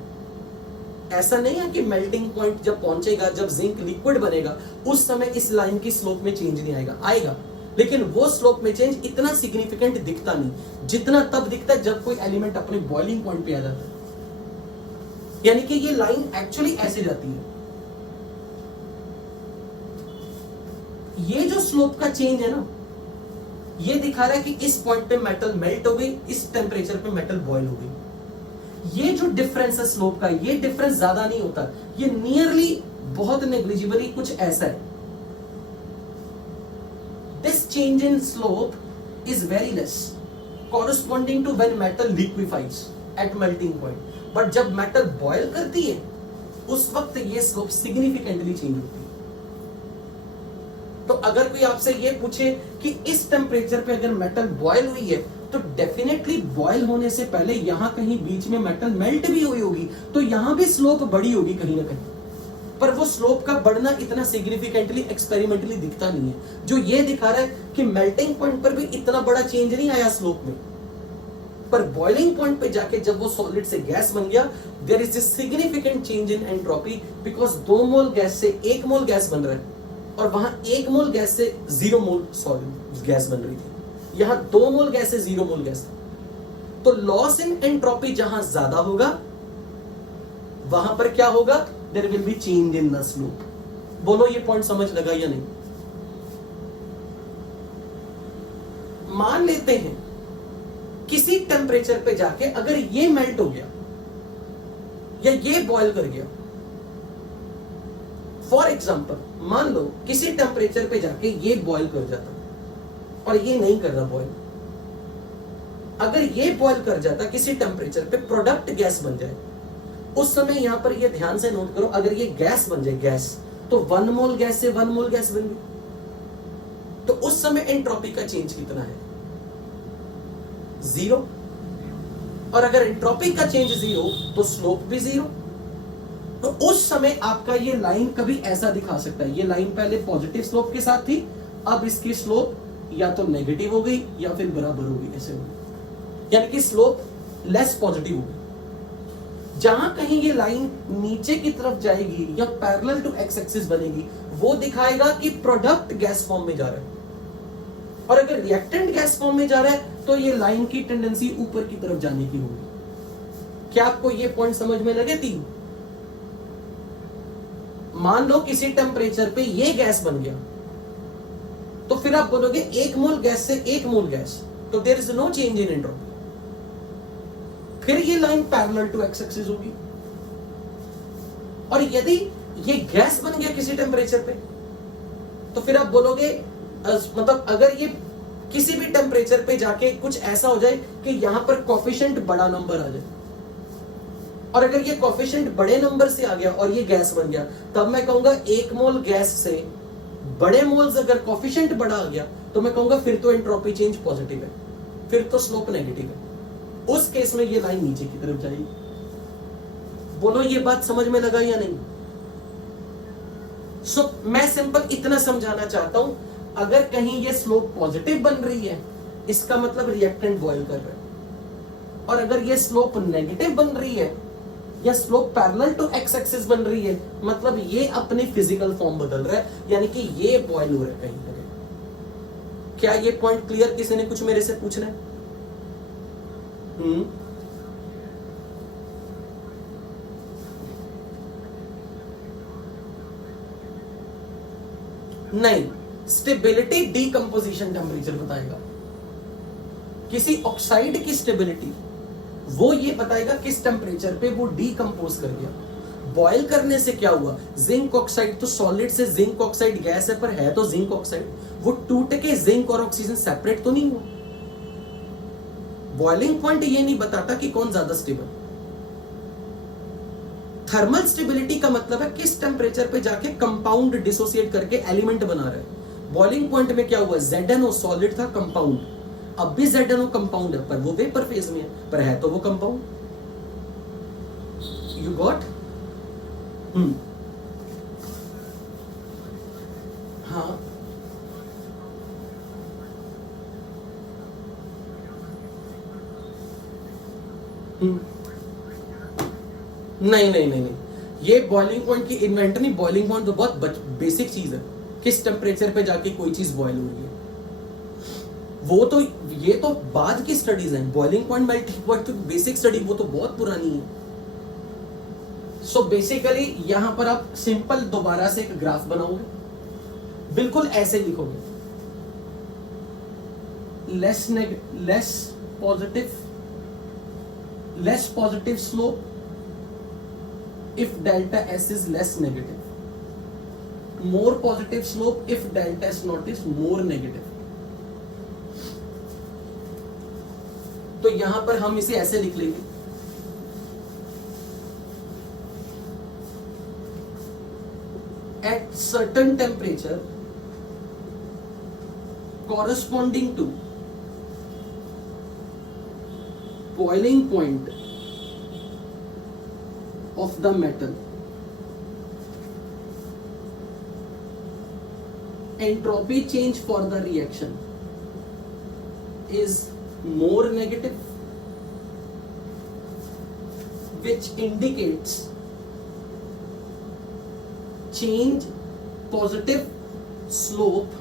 ऐसा नहीं है कि मेल्टिंग पॉइंट जब पहुंचेगा, जब जिंक लिक्विड बनेगा, उस समय इस लाइन की स्लोप में चेंज नहीं आएगा, लेकिन वो स्लोप में चेंज इतना सिग्निफिकेंट दिखता नहीं, जितना तब दिखता है जब कोई एलिमेंट अपने बॉइलिंग पॉइंट पे आ जाता है। यानी कि ये लाइन एक्चुअली ऐसे जाती है। ये जो स्लोप का चेंज है ना, ये दिखा रहा है कि इस पॉइंट पे मेटल मेल्ट हो गई, इस टेम्परेचर पे मेटल बॉयल हो गई। ये जो डिफरेंस है स्लोप का, ये डिफरेंस ज्यादा नहीं होता, ये नियरली बहुत नेग्लिजिबली कुछ ऐसा है। This change in slope is very less corresponding to when metal liquefies at melting point, but जब मेटल बॉयल करती है उस वक्त ये स्लोप सिग्निफिकेंटली चेंज होती है। तो अगर कोई आपसे ये पूछे कि इस टेम्परेचर पे अगर मेटल बॉयल हुई है तो डेफिनेटली बॉयल होने से पहले यहां कहीं बीच में मेटल मेल्ट भी हुई होगी, तो यहां भी स्लोप बड़ी होगी कहीं ना कहीं, पर वो स्लोप का बढ़ना इतना सिग्निफिकेंटली एक्सपेरिमेंटली दिखता नहीं है। जो ये दिखा रहा है कि मेल्टिंग पॉइंट पर भी इतना बड़ा चेंज नहीं आया स्लोप में, पर बॉइलिंग पॉइंट पे जाके जब वो सॉलिड से गैस बन गया, there is a significant change in entropy, because 2 mole gas से 1 मोल गैस बन रहा है और वहां 1 मोल गैस से 0 मोल सॉलिड गैस बन रही थी, यहां 2 मोल गैस से 0 मोल गैस। तो लॉस इन एंट्रोपी जहां ज्यादा होगा वहां पर क्या होगा, there will be change in the slope। बोलो ये पॉइंट समझ लगा या नहीं? मान लेते हैं किसी टेम्परेचर पे जाके अगर ये मेल्ट हो गया या ये बॉयल कर गया, फॉर एग्जाम्पल मान लो किसी टेम्परेचर पे जाके ये बॉयल कर जाता और ये नहीं कर रहा बॉयल, अगर ये बॉयल कर जाता किसी टेम्परेचर पे, प्रोडक्ट गैस बन जाए, उस समय यहां पर ये ध्यान से नोट करो, अगर ये गैस बन जाए गैस, तो 1 मोल गैस से 1 मोल गैस बन गई, तो उस समय एंट्रोपी का चेंज कितना है? 0। और अगर एंट्रोपी का चेंज 0 तो स्लोप भी 0। तो उस समय आपका ये लाइन कभी ऐसा दिखा सकता है, ये लाइन पहले पॉजिटिव स्लोप के साथ थी, अब इसकी स्लोप या तो नेगेटिव हो गई या फिर बराबर हो गई, ऐसे हो गई, यानी कि स्लोप लेस पॉजिटिव हो गई। जहां कहीं ये लाइन नीचे की तरफ जाएगी या पैरेलल टू एक्स एक्सिस बनेगी, वो दिखाएगा कि प्रोडक्ट गैस फॉर्म में जा रहा है, और अगर रिएक्टेंट गैस फॉर्म में जा रहा है तो ये लाइन की टेंडेंसी ऊपर की तरफ जाने की होगी। क्या आपको ये पॉइंट समझ में लगे? 3 मान लो किसी टेम्परेचर पे ये गैस बन गया, तो फिर आप बोलोगे 1 मोल गैस से 1 मोल गैस, तो there is no change in entropy. फिर ये line parallel to X axis होगी, और यदि ये गैस बन गया किसी टेम्परेचर पे, तो फिर आप बोलोगे मतलब अगर ये किसी भी टेम्परेचर पे जाके कुछ ऐसा हो जाए कि यहां पर कोफिशिएंट बड़ा नंबर आ जाए, और अगर ये कोफिशिएंट बड़े नंबर से आ गया और ये गैस बन गया, तब मैं कहूंगा 1 मोल गैस से बड़े मोल्स अगर कोफिशिएंट बड़ा आ गया, तो मैं कहूंगा फिर तो एंट्रोपी चेंज पॉजिटिव है, फिर तो स्लोप नेगेटिव है। उस केस में ये लाइन नीचे की तरफ जाएगी। बोलो ये बात समझ में लगा या नहीं? मैं सिंपल इतना समझाना चाहता हूं, अगर कहीं ये स्लोप पॉजिटिव बन रही है, इसका मतलब रिएक्टेंट बॉयल कर रहा है, और अगर ये स्लोप नेगेटिव बन रही है या slope parallel to X axis बन रही है, मतलब ये अपनी फिजिकल फॉर्म बदल रहा है, यानी कि ये बॉयल हो रहा है कहीं ना कहीं। क्या ये पॉइंट क्लियर? किसी ने कुछ मेरे से पूछना है? नहीं, स्टेबिलिटी डीकंपोजिशन टेम्परेचर बताएगा। किसी ऑक्साइड की स्टेबिलिटी वो ये बताएगा किस टेम्परेचर पे वो डीकंपोज कर गया। बॉयल करने से क्या हुआ? जिंक ऑक्साइड, तो सॉलिड से जिंक ऑक्साइड गैस है, पर है तो जिंक ऑक्साइड, वो टूट के जिंक और ऑक्सीजन सेपरेट तो नहीं हुआ। बॉइलिंग पॉइंट ये नहीं बताता कि कौन ज्यादा स्टेबल। थर्मल स्टेबिलिटी का मतलब है किस टेम्परेचर पे जाके कंपाउंड डिसोसिएट करके एलिमेंट बना रहा है। बॉइलिंग पॉइंट में क्या हुआ? ZnO सॉलिड था, कंपाउंड, अब भी ZnO कंपाउंड है, पर वो वेपर फेज में है, पर है तो वो कंपाउंड। You got? हाँ, नहीं नहीं नहीं नहीं, ये बॉइलिंग पॉइंट की इन्वेंट नहीं। बॉइलिंग पॉइंट तो बहुत बेसिक चीज है, किस टेम्परेचर पे जाके कोई चीज बॉयल हो रही है, वो तो ये तो बाद की स्टडीज हैं। बॉइलिंग पॉइंट मेल्टिंग पॉइंट तो बेसिक स्टडी वो तो बहुत पुरानी है। सो बेसिकली यहां पर आप सिंपल दोबारा से एक ग्राफ बनाओगे, बिल्कुल ऐसे लिखोगे, less positive slope if delta S is less negative, more positive slope if delta S naught is more negative. तो यहां पर हम इसे ऐसे लिख लेंगे, at certain temperature corresponding to boiling point of the metal, entropy change for the reaction is more negative, which indicates change positive slope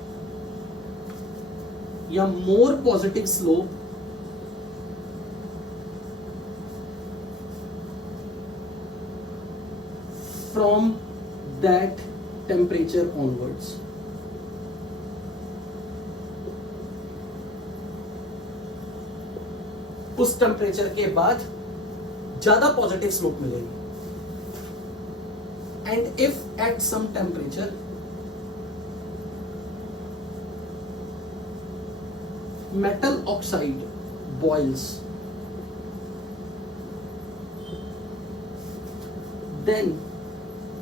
या more positive slope from that temperature onwards. उस टेम्परेचर के बाद ज्यादा positive slope मिलेगी. And if at some temperature metal oxide boils, then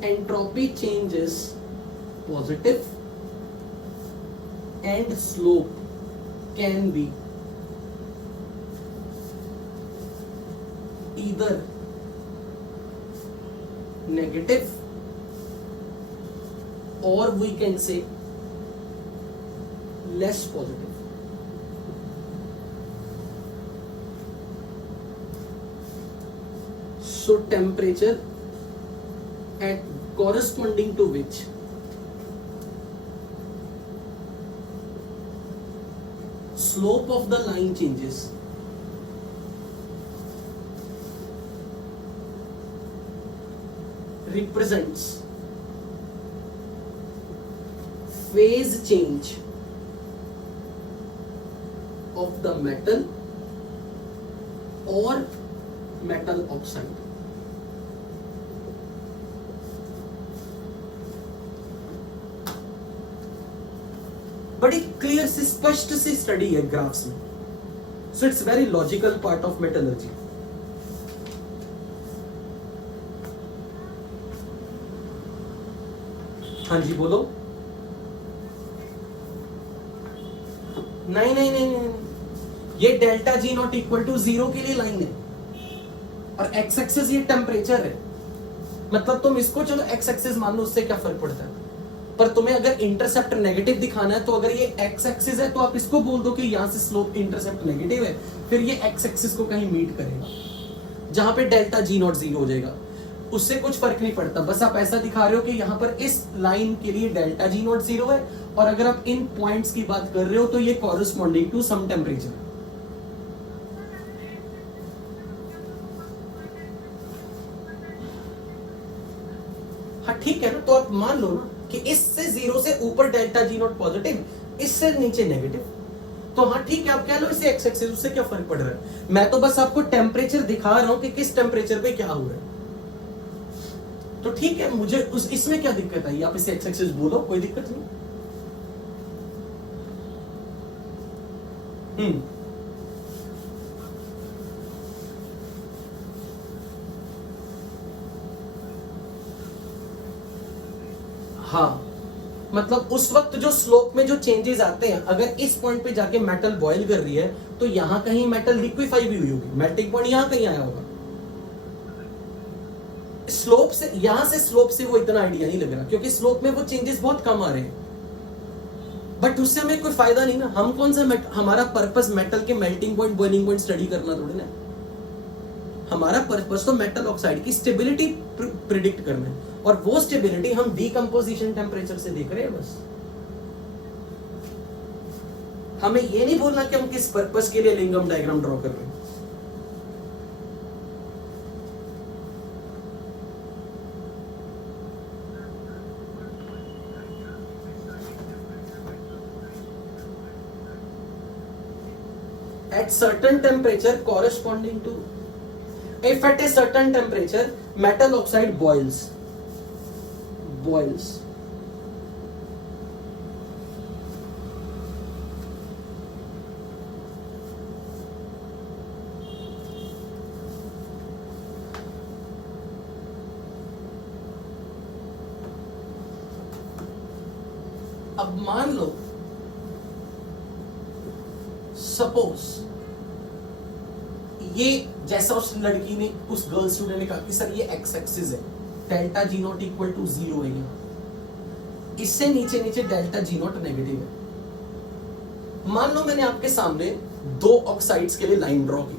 entropy change is positive and slope can be either negative or we can say less positive. So temperature at corresponding to which slope of the line changes represents phase change of the metal or metal oxide. बड़ी clear से स्पष्ट से study है graphs में. So it's very logical part of metallurgy. हाँ जी बोलो. नहीं नहीं नहीं नहीं, ये delta G naught equal to 0 के लिए लाइन है और एक्स एक्सिस ये टेम्परेचर है. मतलब तुम इसको चलो एक्स एक्सिस मान लो, उससे क्या फर्क पड़ता है. पर तुम्हें अगर इंटरसेप्ट नेगेटिव दिखाना है तो अगर ये एक्स एक्सिस है तो आप इसको बोल दो कि यहां से स्लोप इंटरसेप्ट नेगेटिव है, फिर ये एक्स एक्सिस को कहीं मीट करेगा जहां पे डेल्टा जी नॉट 0 हो जाएगा. उससे कुछ फर्क नहीं पड़ता, बस आप ऐसा दिखा रहे हो कि यहां पर इस लाइन के लिए डेल्टा जी नॉट 0 है और अगर आप इन पॉइंट्स की बात कर रहे हो तो ये कॉरेस्पॉन्डिंग टू सम टेम्परेचर. हाँ ठीक है ना. तो आप मान लो ना कि इससे 0 से ऊपर डेल्टा जी नॉट पॉजिटिव, इससे नीचे नेगेटिव. तो हाँ ठीक है, आप कह लो इसे एक्स एक्सिस, उससे क्या फर्क पड़ रहा है. मैं तो बस आपको टेम्परेचर दिखा रहा हूं कि किस टेम्परेचर पे क्या हुआ है. तो ठीक है, मुझे इसमें क्या दिक्कत आई. आप इसे एक्स एक्सिस बोलो, कोई दिक्कत नहीं. हाँ मतलब उस वक्त जो स्लोप में जो चेंजेस आते हैं, अगर इस पॉइंट पे जाके मेटल बॉयल कर रही है तो यहां कहीं मेटल लिक्विफाई भी हुई होगी, मेल्टिंग पॉइंट यहां कहीं आया होगा. स्लोप से, यहां से स्लोप से वो इतना आइडिया नहीं लग रहा क्योंकि स्लोप में वो चेंजेस बहुत कम आ रहे हैं. बट उससे हमें कोई फायदा नहीं ना. हम कौन सा हमारा पर्पस मेटल के melting point boiling point study करना थोड़ी ना. हमारा पर्पस तो मेटल ऑक्साइड की स्टेबिलिटी प्रिडिक्ट करना है और वो स्टेबिलिटी हम डीकंपोजिशन टेम्परेचर से देख रहे हैं बस. हमें ये नहीं बोलना कि हम किस पर्पस के लिए लिंगम डायग्राम ड्रॉ कर रहे हैं. at certain temperature corresponding to, if at a certain temperature metal oxide boils. अब मान लो सपोज ये जैसा उस लड़की ने, उस गर्ल स्टूडेंट ने कहा कि सर ये एक्स एक्सिस है, delta G naught equal to 0 है, यहाँ इससे नीचे नीचे डेल्टा जी नॉट नेगेटिव है। मान लो मैंने आपके सामने दो ऑक्साइड्स के लिए लाइन ड्रॉ की,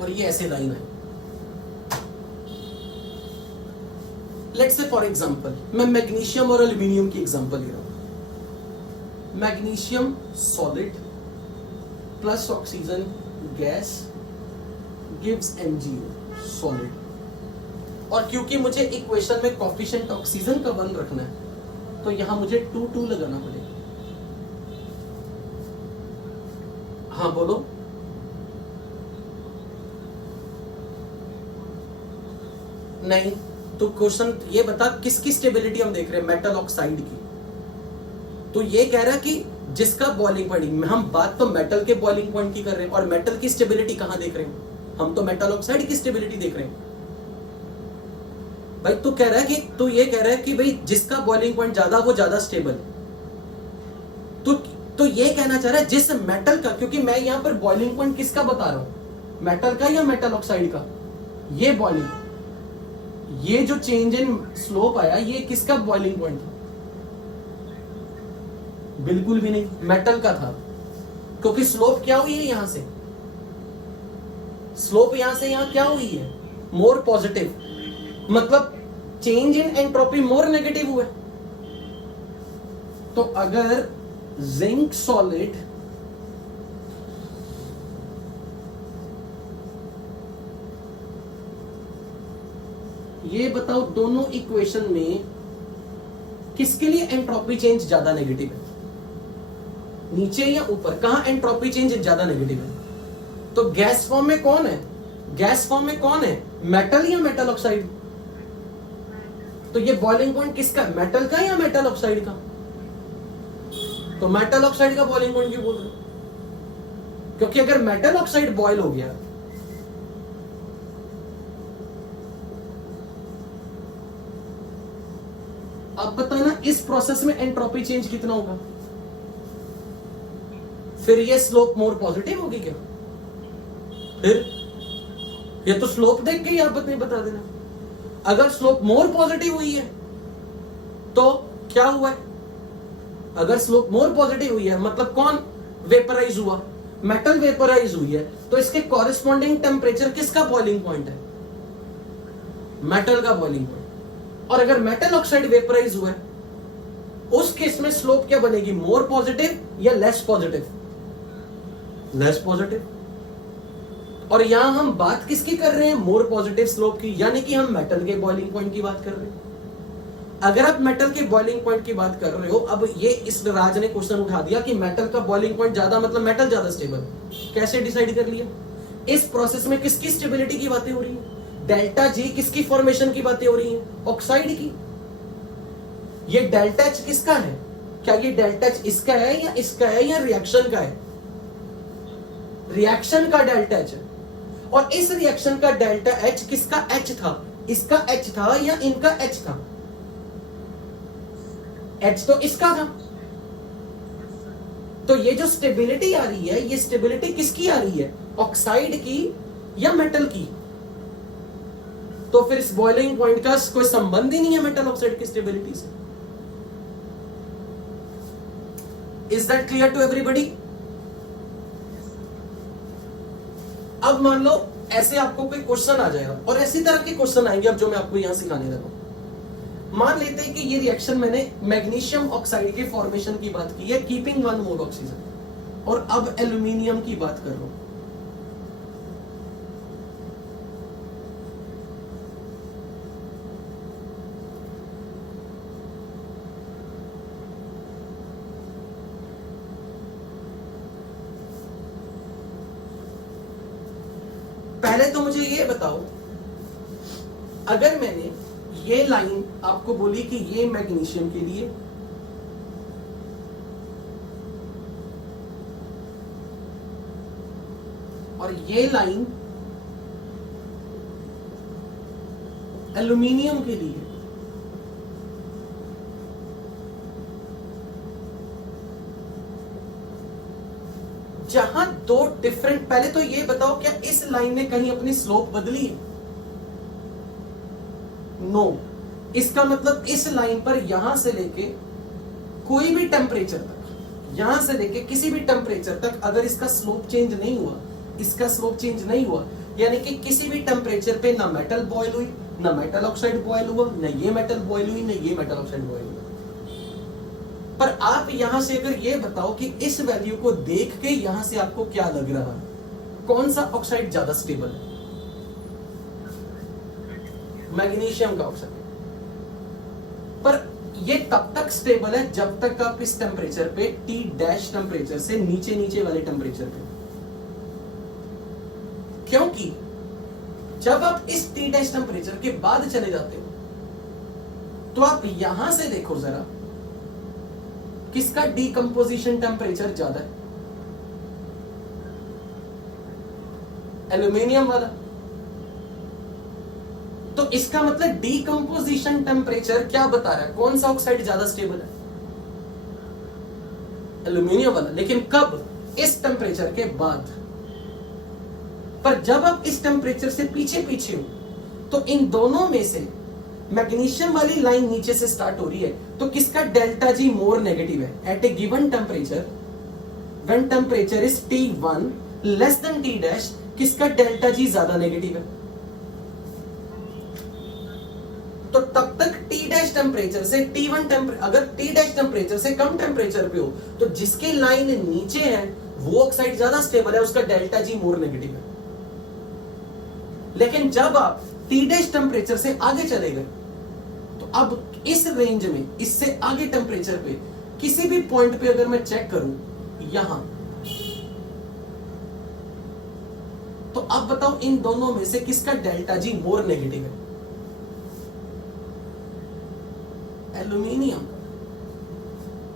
और ये ऐसे लाइन है। लेट्स से फॉर एग्जांपल मैं मैग्नीशियम और एल्यूमिनियम की एग्जांपल ले रहा हूं। Magnesium solid plus oxygen gas gives MgO solid, और क्योंकि मुझे इक्वेशन में कोफिशिएंट ऑक्सीजन का 1 रखना है तो यहां मुझे 2 लगाना पड़ेगा। हाँ बोलो। नहीं तो क्वेश्चन ये बता किसकी स्टेबिलिटी हम देख रहे हैं, मेटल ऑक्साइड की। तो ये कह रहा है कि जिसका बॉइलिंग पॉइंट, हम बात तो मेटल के बॉइलिंग पॉइंट की कर रहे हैं, और मेटल की स्टेबिलिटी कहां देख रहे हैं, हम तो मेटल ऑक्साइड की स्टेबिलिटी देख रहे हैं। भाई तू कह रहा है कि तू ये कह रहा है कि भाई जिसका बॉइलिंग पॉइंट ज्यादा वो ज्यादा स्टेबल। तो ये कहना चाह रहा है जिस मेटल का, क्योंकि मैं यहां पर बॉइलिंग पॉइंट किसका बता रहा हूं, मेटल का या मेटल ऑक्साइड का। ये बॉइलिंग, ये जो चेंज इन स्लोप आया ये किसका बॉइलिंग पॉइंट था, बिल्कुल भी नहीं, मेटल का था। क्योंकि स्लोप क्या हुई है, यहां से स्लोप यहां से यहां क्या हुई है, मोर पॉजिटिव, मतलब change in entropy more negative हुआ। तो अगर जिंक सॉलिड ये बताओ दोनों इक्वेशन में किसके लिए एंट्रोपी चेंज ज्यादा नेगेटिव है, नीचे या ऊपर, कहां एंट्रोपी चेंज ज्यादा नेगेटिव है। तो गैस फॉर्म में कौन है, गैस फॉर्म में कौन है, मेटल या मेटल ऑक्साइड। तो ये बॉइलिंग पॉइंट किसका, मेटल का या मेटल ऑक्साइड का। तो मेटल ऑक्साइड का बॉइलिंग पॉइंट क्यों बोल रहे हो, क्योंकि अगर मेटल ऑक्साइड बॉयल हो गया अब बताना इस प्रोसेस में एंट्रोपी चेंज कितना होगा, फिर ये स्लोप मोर पॉजिटिव होगी क्या, फिर ये तो स्लोप देख के ही आप बता देना। अगर स्लोप मोर पॉजिटिव हुई है तो क्या हुआ है, अगर स्लोप मोर पॉजिटिव हुई है मतलब कौन वेपराइज हुआ, मेटल वेपराइज हुई है, तो इसके कॉरेस्पॉन्डिंग टेम्परेचर किसका बॉइलिंग पॉइंट है, मेटल का बॉइलिंग पॉइंट। और अगर मेटल ऑक्साइड वेपराइज हुआ है उस केस में स्लोप क्या बनेगी, मोर पॉजिटिव या लेस पॉजिटिव, लेस पॉजिटिव। और यहां हम बात किसकी कर रहे हैं, मोर पॉजिटिव स्लोप की, यानी कि हम मेटल के बॉइलिंग पॉइंट की बात कर रहे हैं। अगर आप मेटल के बॉइलिंग पॉइंट की बात कर रहे हो, अब ये इस राज ने क्वेश्चन उठा दिया कि मेटल का बॉइलिंग पॉइंट ज्यादा मतलब मेटल ज्यादा स्टेबल, कैसे डिसाइड कर लिया। इस प्रोसेस में किसकी स्टेबिलिटी की बातें हो रही है, डेल्टा जी किसकी फॉर्मेशन की बातें हो रही हैं, ऑक्साइड की। ये डेल्टा एच किसका है, क्या ये डेल्टा एच इसका है या इसका है या रिएक्शन का है, रिएक्शन का डेल्टा एच है। और इस रिएक्शन का डेल्टा एच किसका एच था, इसका एच था या इनका एच था, एच तो इसका था। तो ये जो स्टेबिलिटी आ रही है ये स्टेबिलिटी किसकी आ रही है, ऑक्साइड की या मेटल की। तो फिर इस बॉइलिंग पॉइंट का कोई संबंध ही नहीं है मेटल ऑक्साइड की स्टेबिलिटी से। Is that clear to everybody. अब मान लो ऐसे आपको कोई क्वेश्चन आ जाएगा, और इसी तरह के क्वेश्चन आएंगे अब जो मैं आपको यहां सिखाने लगा हूं। मान लेते हैं कि ये रिएक्शन मैंने मैग्नीशियम ऑक्साइड के फॉर्मेशन की बात की है, कीपिंग 1 मोल ऑक्सीजन, और अब एल्यूमिनियम की बात कर रहा हूं। पहले तो मुझे ये बताओ, अगर मैंने ये लाइन आपको बोली कि ये मैग्नीशियम के लिए, और ये लाइन एल्यूमिनियम के लिए, जहां दो डिफरेंट, पहले तो ये बताओ क्या इस लाइन ने कहीं अपनी स्लोप बदली है? नो। इसका मतलब इस लाइन पर यहां से लेके कोई भी टेम्परेचर तक, यहां से लेके किसी भी टेम्परेचर तक अगर इसका स्लोप चेंज नहीं हुआ, इसका स्लोप चेंज नहीं हुआ, यानी कि किसी भी टेम्परेचर पे ना मेटल बॉयल हुई, ना मेटल ऑक्साइड बॉयल हुआ, ना ये मेटल बॉयल हुई, ना ये मेटल ऑक्साइड बॉयल हुआ। पर आप यहां से अगर ये बताओ कि इस वैल्यू को देख के यहां से आपको क्या लग रहा है, कौन सा ऑक्साइड ज्यादा स्टेबल है? मैग्नीशियम का ऑक्साइड। पर ये तब तक स्टेबल है जब तक आप इस टेम्परेचर पे, टी डैश टेम्परेचर से नीचे नीचे वाले टेम्परेचर पे, क्योंकि जब आप इस टी डैश टेम्परेचर के बाद चले जाते हो तो आप यहां से देखो जरा किसका डीकंपोजिशन टेम्परेचर ज्यादा है? एल्यूमिनियम वाला। तो इसका मतलब डीकंपोजिशन टेम्परेचर क्या बता रहा है, कौन सा ऑक्साइड ज्यादा स्टेबल है? एल्यूमिनियम वाला। लेकिन कब? इस टेम्परेचर के बाद। पर जब आप इस टेम्परेचर से पीछे पीछे हो तो इन दोनों में से मैग्नीशियम वाली लाइन नीचे से स्टार्ट हो रही है, तो किसका डेल्टा जी मोर नेगेटिव है? At a given temperature, when temperature is T1 less than T dash, किसका डेल्टा जी ज्यादा नेगेटिव है? तो तब तक T डैश टेम्परेचर से T1 टेम्परेचर, अगर T डैश टेम्परेचर से कम टेम्परेचर पे हो तो जिसकी लाइन नीचे है वो ऑक्साइड ज्यादा स्टेबल है, उसका डेल्टा जी मोर नेगेटिव है। लेकिन जब आप T डैश टेम्परेचर से आगे चले गए तो अब इस रेंज में, इससे आगे टेम्परेचर पे किसी भी पॉइंट पे अगर मैं चेक करूं यहां, तो अब बताओ इन दोनों में से किसका डेल्टा जी मोर नेगेटिव है? एल्यूमिनियम।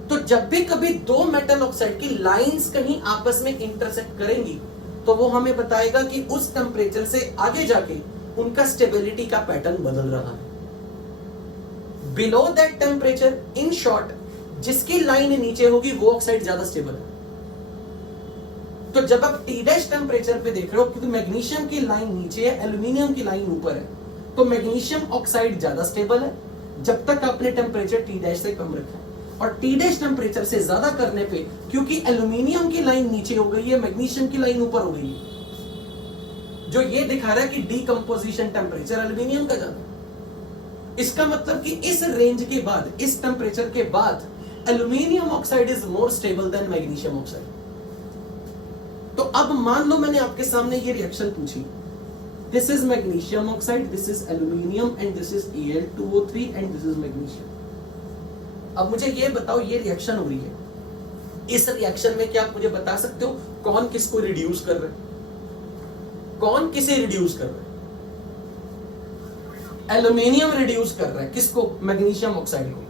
तो जब भी कभी दो मेटल ऑक्साइड की लाइंस कहीं आपस में इंटरसेक्ट करेंगी तो वो हमें बताएगा कि उस टेम्परेचर से आगे जाके उनका स्टेबिलिटी का पैटर्न बदल रहा है। Below that temperature, in short, जिसकी लाइन नीचे होगी वो ऑक्साइड ज्यादा स्टेबल है। तो जब आप T डैश टेम्परेचर पे देख रहे हो, क्योंकि मैग्नीशियम की लाइन नीचे है, एल्यूमिनियम की लाइन ऊपर है, तो मैग्नीशियम ऑक्साइड ज्यादा स्टेबल है जब तक आपने टेम्परेचर T डैश से कम रखा है। और T डैश टेम्परेचर से ज्यादा करने पे, क्योंकि एल्यूमिनियम की लाइन नीचे हो गई है, मैग्नीशियम की लाइन ऊपर हो गई है, जो ये दिखा रहा है कि डीकंपोजिशन टेम्परेचर एल्यूमिनियम का ज्यादा। इसका मतलब कि इस रेंज के बाद, इस टेम्परेचर के बाद aluminium oxide is more stable then magnesium oxide. तो अब मान लो मैंने आपके सामने ये रिएक्शन पूछी, this is magnesium oxide, this is aluminium and this is Al2O3 and this is magnesium. अब मुझे ये बताओ, ये रिएक्शन हो रही है, इस रिएक्शन में क्या आप मुझे बता सकते हो कौन किसको रिड्यूस कर रहा है? कौन किसे रिड्यूस कर रहा है? एल्यूमिनियम रिड्यूस कर रहा है किसको? मैग्नीशियम ऑक्साइड को।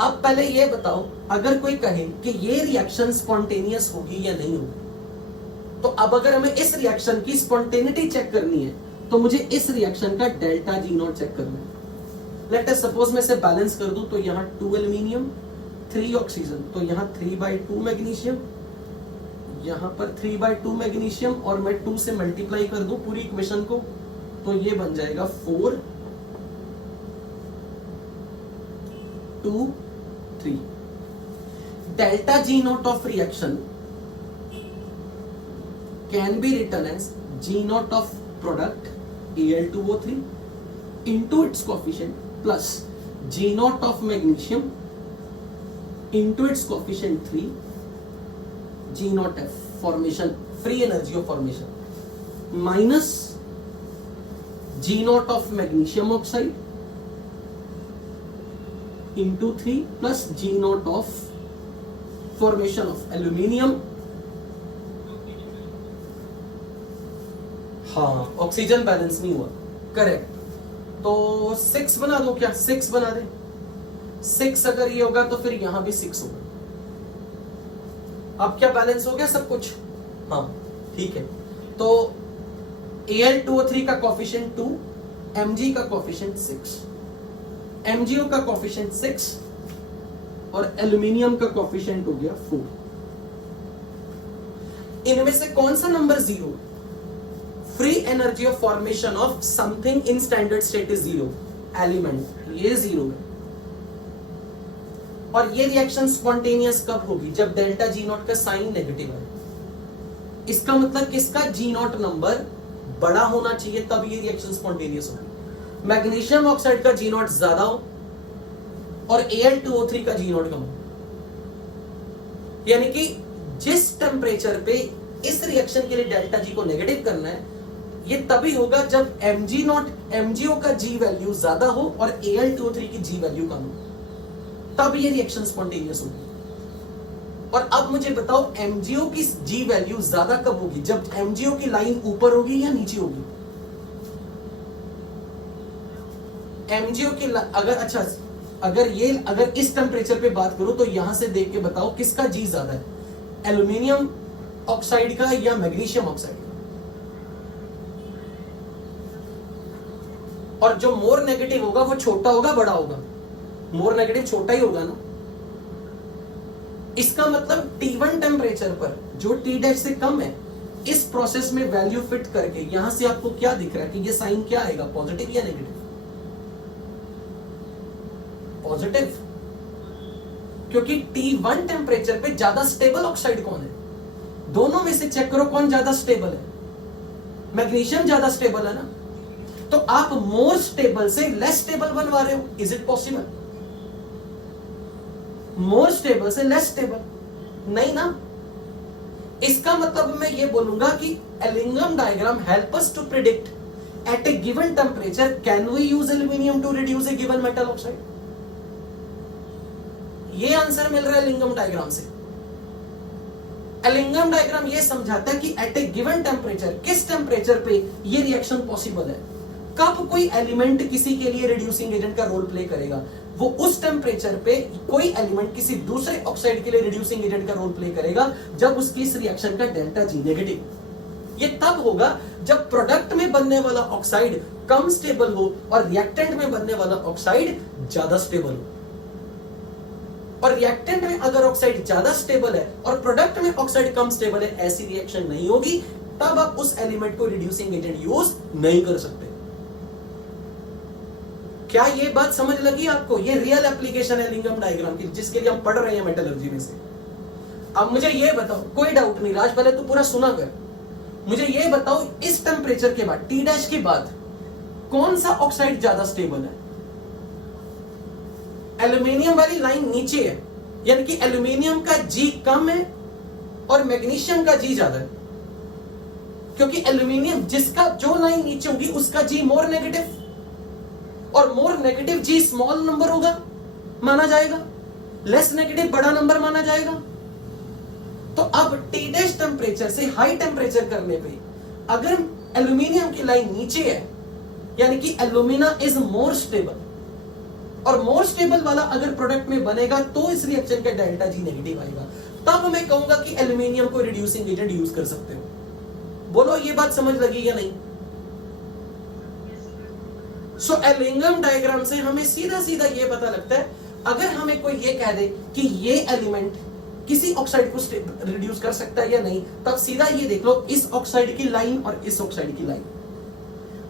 अब पहले ये बताओ, अगर कोई कहे कि ये रिएक्शन स्पॉन्टेनियस होगी या नहीं होगी, तो अब अगर हमें इस रिएक्शन की स्पॉन्टेनिटी चेक करनी है तो मुझे इस रिएक्शन का डेल्टा जी नॉट चेक करना है। लेट अस सपोज मैं इसे बैलेंस कर दूं, तो यहां 2 एल्यूमिनियम 3 ऑक्सीजन, तो यहां 3/2 मैग्नीशियम, यहां पर 3/2 मैग्नीशियम, और मैं 2 से मल्टीप्लाई कर दूं पूरी इक्वेशन को, तो ये बन जाएगा 4 2 3। Delta G naught of reaction can be written as G naught of product Al2O3 into its coefficient plus G naught of magnesium into its coefficient 3 G naught F formation, free energy of formation, minus G naught of magnesium oxide into 3 plus G naught of formation of aluminium हाँ, oxygen balance नहीं हुआ, correct. तो 6 बना दो क्या, 6 बना दे। 6 अगर ये होगा तो फिर यहां भी 6 होगा। अब क्या बैलेंस हो गया सब कुछ, हाँ ठीक है। तो Al2O3 का कोफिशिएंट 2, Mg का कोफिशिएंट 6, MgO का कोफिशिएंट 6 और एल्यूमिनियम का कोफिशिएंट हो गया 4। इनमें से कौन सा number 0? Free energy of formation of something in standard state is 0, element, ये 0 है। और ये रिएक्शन स्पॉन्टेनियस कब होगी? जब डेल्टा जी नॉट का साइन नेगेटिव है। इसका मतलब किसका जी नॉट नंबर बड़ा होना चाहिए, तब ये रिएक्शन स्पॉन्टेनियस होगी। मैग्नीशियम ऑक्साइड का जी नॉट ज्यादा हो और Al2O3 का जी नॉट कम हो। यानी कि जिस टेम्परेचर पे इस रिएक्शन के लिए डेल्टा जी को नेगेटिव करना है, ये तभी होगा जब MgO का जी वैल्यू ज्यादा हो और Al2O3 की जी वैल्यू कम हो, तब ये रिएक्शन स्पॉन्टेनियस होगी। और अब मुझे बताओ MgO की जी वैल्यू ज्यादा कब होगी? जब MgO की लाइन ऊपर होगी या नीचे होगी? MgO की अगर इस टेम्परेचर पे बात करूं तो यहां से देख के बताओ किसका जी ज्यादा है, एल्यूमिनियम ऑक्साइड का या मैग्नीशियम ऑक्साइड का? और जो मोर नेगेटिव होगा वो छोटा होगा बड़ा होगा? मोर नेगेटिव छोटा ही होगा ना। इसका मतलब T1 टेम्परेचर पर जो T' से कम है, इस प्रोसेस में वैल्यू फिट करके यहां से आपको क्या दिख रहा है कि ये साइन क्या आएगा, पॉजिटिव या नेगेटिव? पॉजिटिव, क्योंकि T1 टेम्परेचर पे ज्यादा स्टेबल ऑक्साइड कौन है? दोनों में से चेक करो कौन ज्यादा स्टेबल है। मैग्नीशियम ज्यादा स्टेबल है ना। तो आप मोर स्टेबल से लेस स्टेबल बनवा रहे हो, is it possible? More stable से लेस स्टेबल नहीं ना। इसका मतलब मैं ये बोलूंगा कि Ellingham diagram help us to predict at a given temperature can we use aluminium to reduce a given metal oxide. ये आंसर मिल रहा है एलिंगम डायग्राम से। एलिंगम डायग्राम ये समझाता है कि एट ए गिवन टेम्परेचर, किस टेम्परेचर पे ये रिएक्शन पॉसिबल है, कब कोई एलिमेंट किसी के लिए रिड्यूसिंग एजेंट का रोल प्ले करेगा। वो उस टेम्परेचर पे कोई एलिमेंट किसी दूसरे ऑक्साइड के लिए रिड्यूसिंग एजेंट का रोल प्ले करेगा जब उसकी इस रिएक्शन का डेल्टा जी नेगेटिव। ये तब होगा जब प्रोडक्ट में बनने वाला ऑक्साइड कम स्टेबल हो और रिएक्टेंट में बनने वाला ऑक्साइड ज्यादा स्टेबल हो। और रिएक्टेंट में अगर ऑक्साइड ज्यादा स्टेबल है और प्रोडक्ट में ऑक्साइड कम स्टेबल है, ऐसी रिएक्शन नहीं होगी, तब आप उस एलिमेंट को रिड्यूसिंग एजेंट यूज नहीं कर सकते। क्या ये बात समझ लगी आपको? ये रियल एप्लीकेशन है एलिंगम डायग्राम की, जिसके लिए हम पढ़ रहे हैं मेटलर्जी में से। अब मुझे ये बताओ, कोई डाउट नहीं राज, पहले तू पूरा सुना कर। मुझे ये बताओ इस टेम्परेचर के बाद, T' के बाद कौन सा ऑक्साइड ज्यादा स्टेबल है? एल्यूमिनियम वाली लाइन नीचे है, यानी कि एल्यूमिनियम का जी कम है और मैग्नीशियम का जी ज्यादा है। क्योंकि एल्यूमिनियम जिसका जो लाइन नीचे होगी उसका जी मोर नेगेटिव, और मोर नेगेटिव जी स्मॉल नंबर होगा माना जाएगा, लेस नेगेटिव बड़ा नंबर माना जाएगा। तो अब T' टेम्परेचर से हाई टेम्परेचर करने पे अगर एल्यूमिनियम की लाइन नीचे है, यानी कि एल्यूमिना इज मोर स्टेबल, और मोर स्टेबल वाला अगर प्रोडक्ट में बनेगा तो इस रिएक्शन का डेल्टा जी नेगेटिव आएगा। तब मैं कहूंगा कि एल्यूमिनियम को रिड्यूसिंग एजेंट यूज कर सकते हो। बोलो ये बात समझ लगी या नहीं? सो एलिंगम डायग्राम से हमें सीधा सीधा ये पता लगता है, अगर हमें कोई ये कह दे कि ये एलिमेंट किसी ऑक्साइड को रिड्यूस कर सकता है या नहीं, तब सीधा ये देख लो इस ऑक्साइड की लाइन और इस ऑक्साइड की लाइन।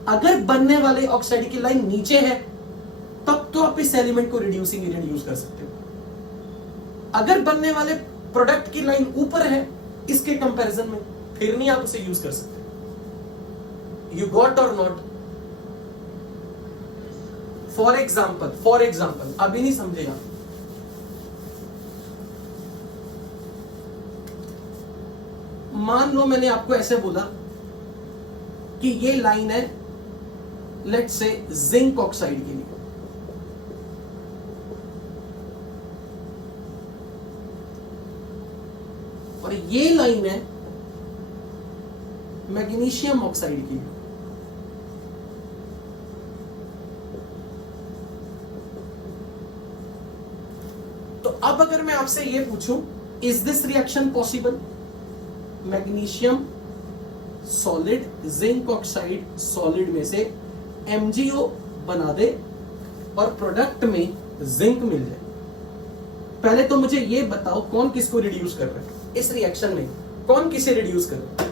अगर बनने वाले ऑक्साइड की लाइन नीचे है तब तो आप इस एलिमेंट को रिड्यूसिंग एजेंट यूज कर सकते हो। अगर बनने वाले प्रोडक्ट की लाइन ऊपर है इसके कंपैरिजन में, फिर नहीं आप उसे यूज कर सकते। यू गॉट और नॉट? फॉर एग्जाम्पल अभी नहीं समझेगा। मान लो मैंने आपको ऐसे बोला कि ये लाइन है लेट्स से जिंक ऑक्साइड के लिए, और ये लाइन है मैग्नीशियम ऑक्साइड के लिए। अब अगर मैं आपसे ये पूछूं, is this reaction possible? Magnesium solid zinc oxide solid में से MgO बना दे और प्रोडक्ट में जिंक मिल जाए। पहले तो मुझे ये बताओ कौन किसको रिड्यूस कर रहा है इस रिएक्शन में? कौन किसे रिड्यूस कर रहा है?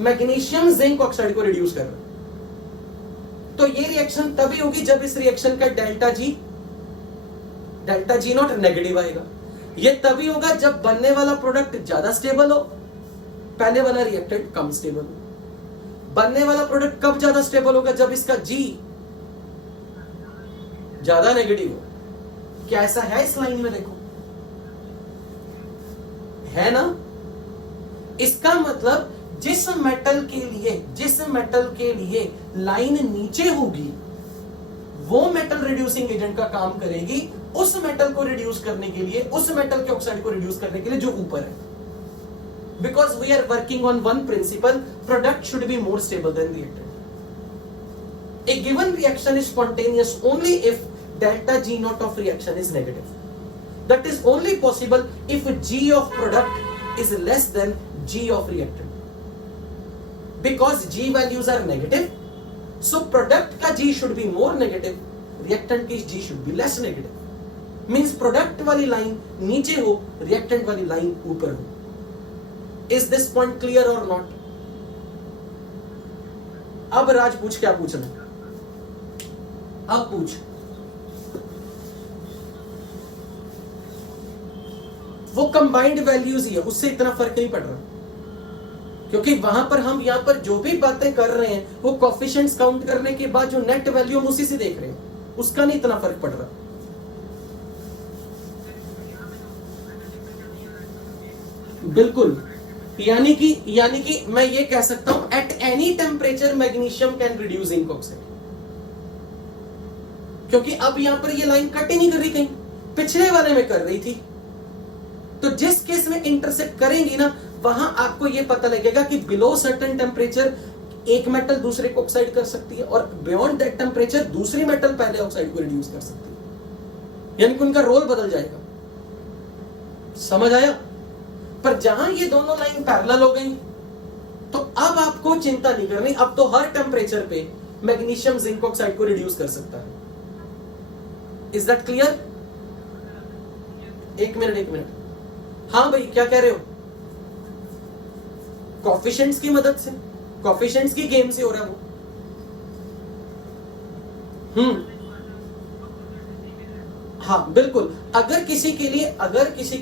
मैग्नीशियम जिंक ऑक्साइड को रिड्यूस कर रहा है। तो ये रिएक्शन तभी होगी जब इस रिएक्शन का डेल्टा जी नॉट नेगेटिव आएगा। ये तभी होगा जब बनने वाला प्रोडक्ट ज्यादा स्टेबल हो, पहले वाला रिएक्टेंट कम स्टेबल हो। बनने वाला प्रोडक्ट कब ज्यादा स्टेबल होगा? जब इसका जी ज्यादा नेगेटिव हो। क्या ऐसा है इस लाइन में? देखो, है ना? इसका मतलब जिस मेटल के लिए लाइन नीचे होगी वो मेटल रिड्यूसिंग एजेंट का काम करेगी उस मेटल को रिड्यूस करने के लिए, उस मेटल के ऑक्साइड को रिड्यूस करने के लिए जो ऊपर है। Because we are working on one principle, product should be more stable than reactant. A given reaction is spontaneous only if delta G naught of reaction is negative. That is only possible if G of product is less than G of reactant. Because G values are negative, so product का G should be more negative, reactant की G should be less negative. Means product वाली line नीचे हो, reactant वाली line ऊपर हो. Is this point clear or not? अब राज पूछ, क्या पूछना है? अब पूछ। वो कंबाइंड वैल्यूज ही है, उससे इतना फर्क नहीं पड़ रहा, क्योंकि वहां पर हम यहां पर जो भी बातें कर रहे हैं वो कोफिशिएंट्स काउंट करने के बाद जो नेट वैल्यू हम उसी से देख रहे हैं, उसका नहीं इतना फर्क पड़ रहा। बिल्कुल, यानी कि मैं ये कह सकता हूं at any temperature magnesium can reduce zinc oxide, क्योंकि अब यहां पर ये लाइन कट ही नहीं कर रही, कहीं पिछले वाले में कर रही थी। तो जिस केस में इंटरसेक्ट करेंगी ना, वहां आपको यह पता लगेगा कि बिलो सर्टेन टेम्परेचर एक मेटल दूसरे को ऑक्साइड कर सकती है और बियॉन्ड दैट टेम्परेचर दूसरी मेटल पहले ऑक्साइड को रिड्यूस कर सकती है, यानी कि उनका रोल बदल जाएगा। समझ आया? पर जहां ये दोनों लाइन पैरेलल हो गई तो अब आपको चिंता नहीं करनी, अब तो हर टेम्परेचर पे मैग्नीशियम जिंक ऑक्साइड को रिड्यूस कर सकता है। Is that clear? एक मिनट। हाँ भाई, क्या कह रहे हो? कोफिशिएंट्स की मदद से, कोफिशिएंट्स की गेम से हो रहा है वो। हाँ बिल्कुल, अगर किसी के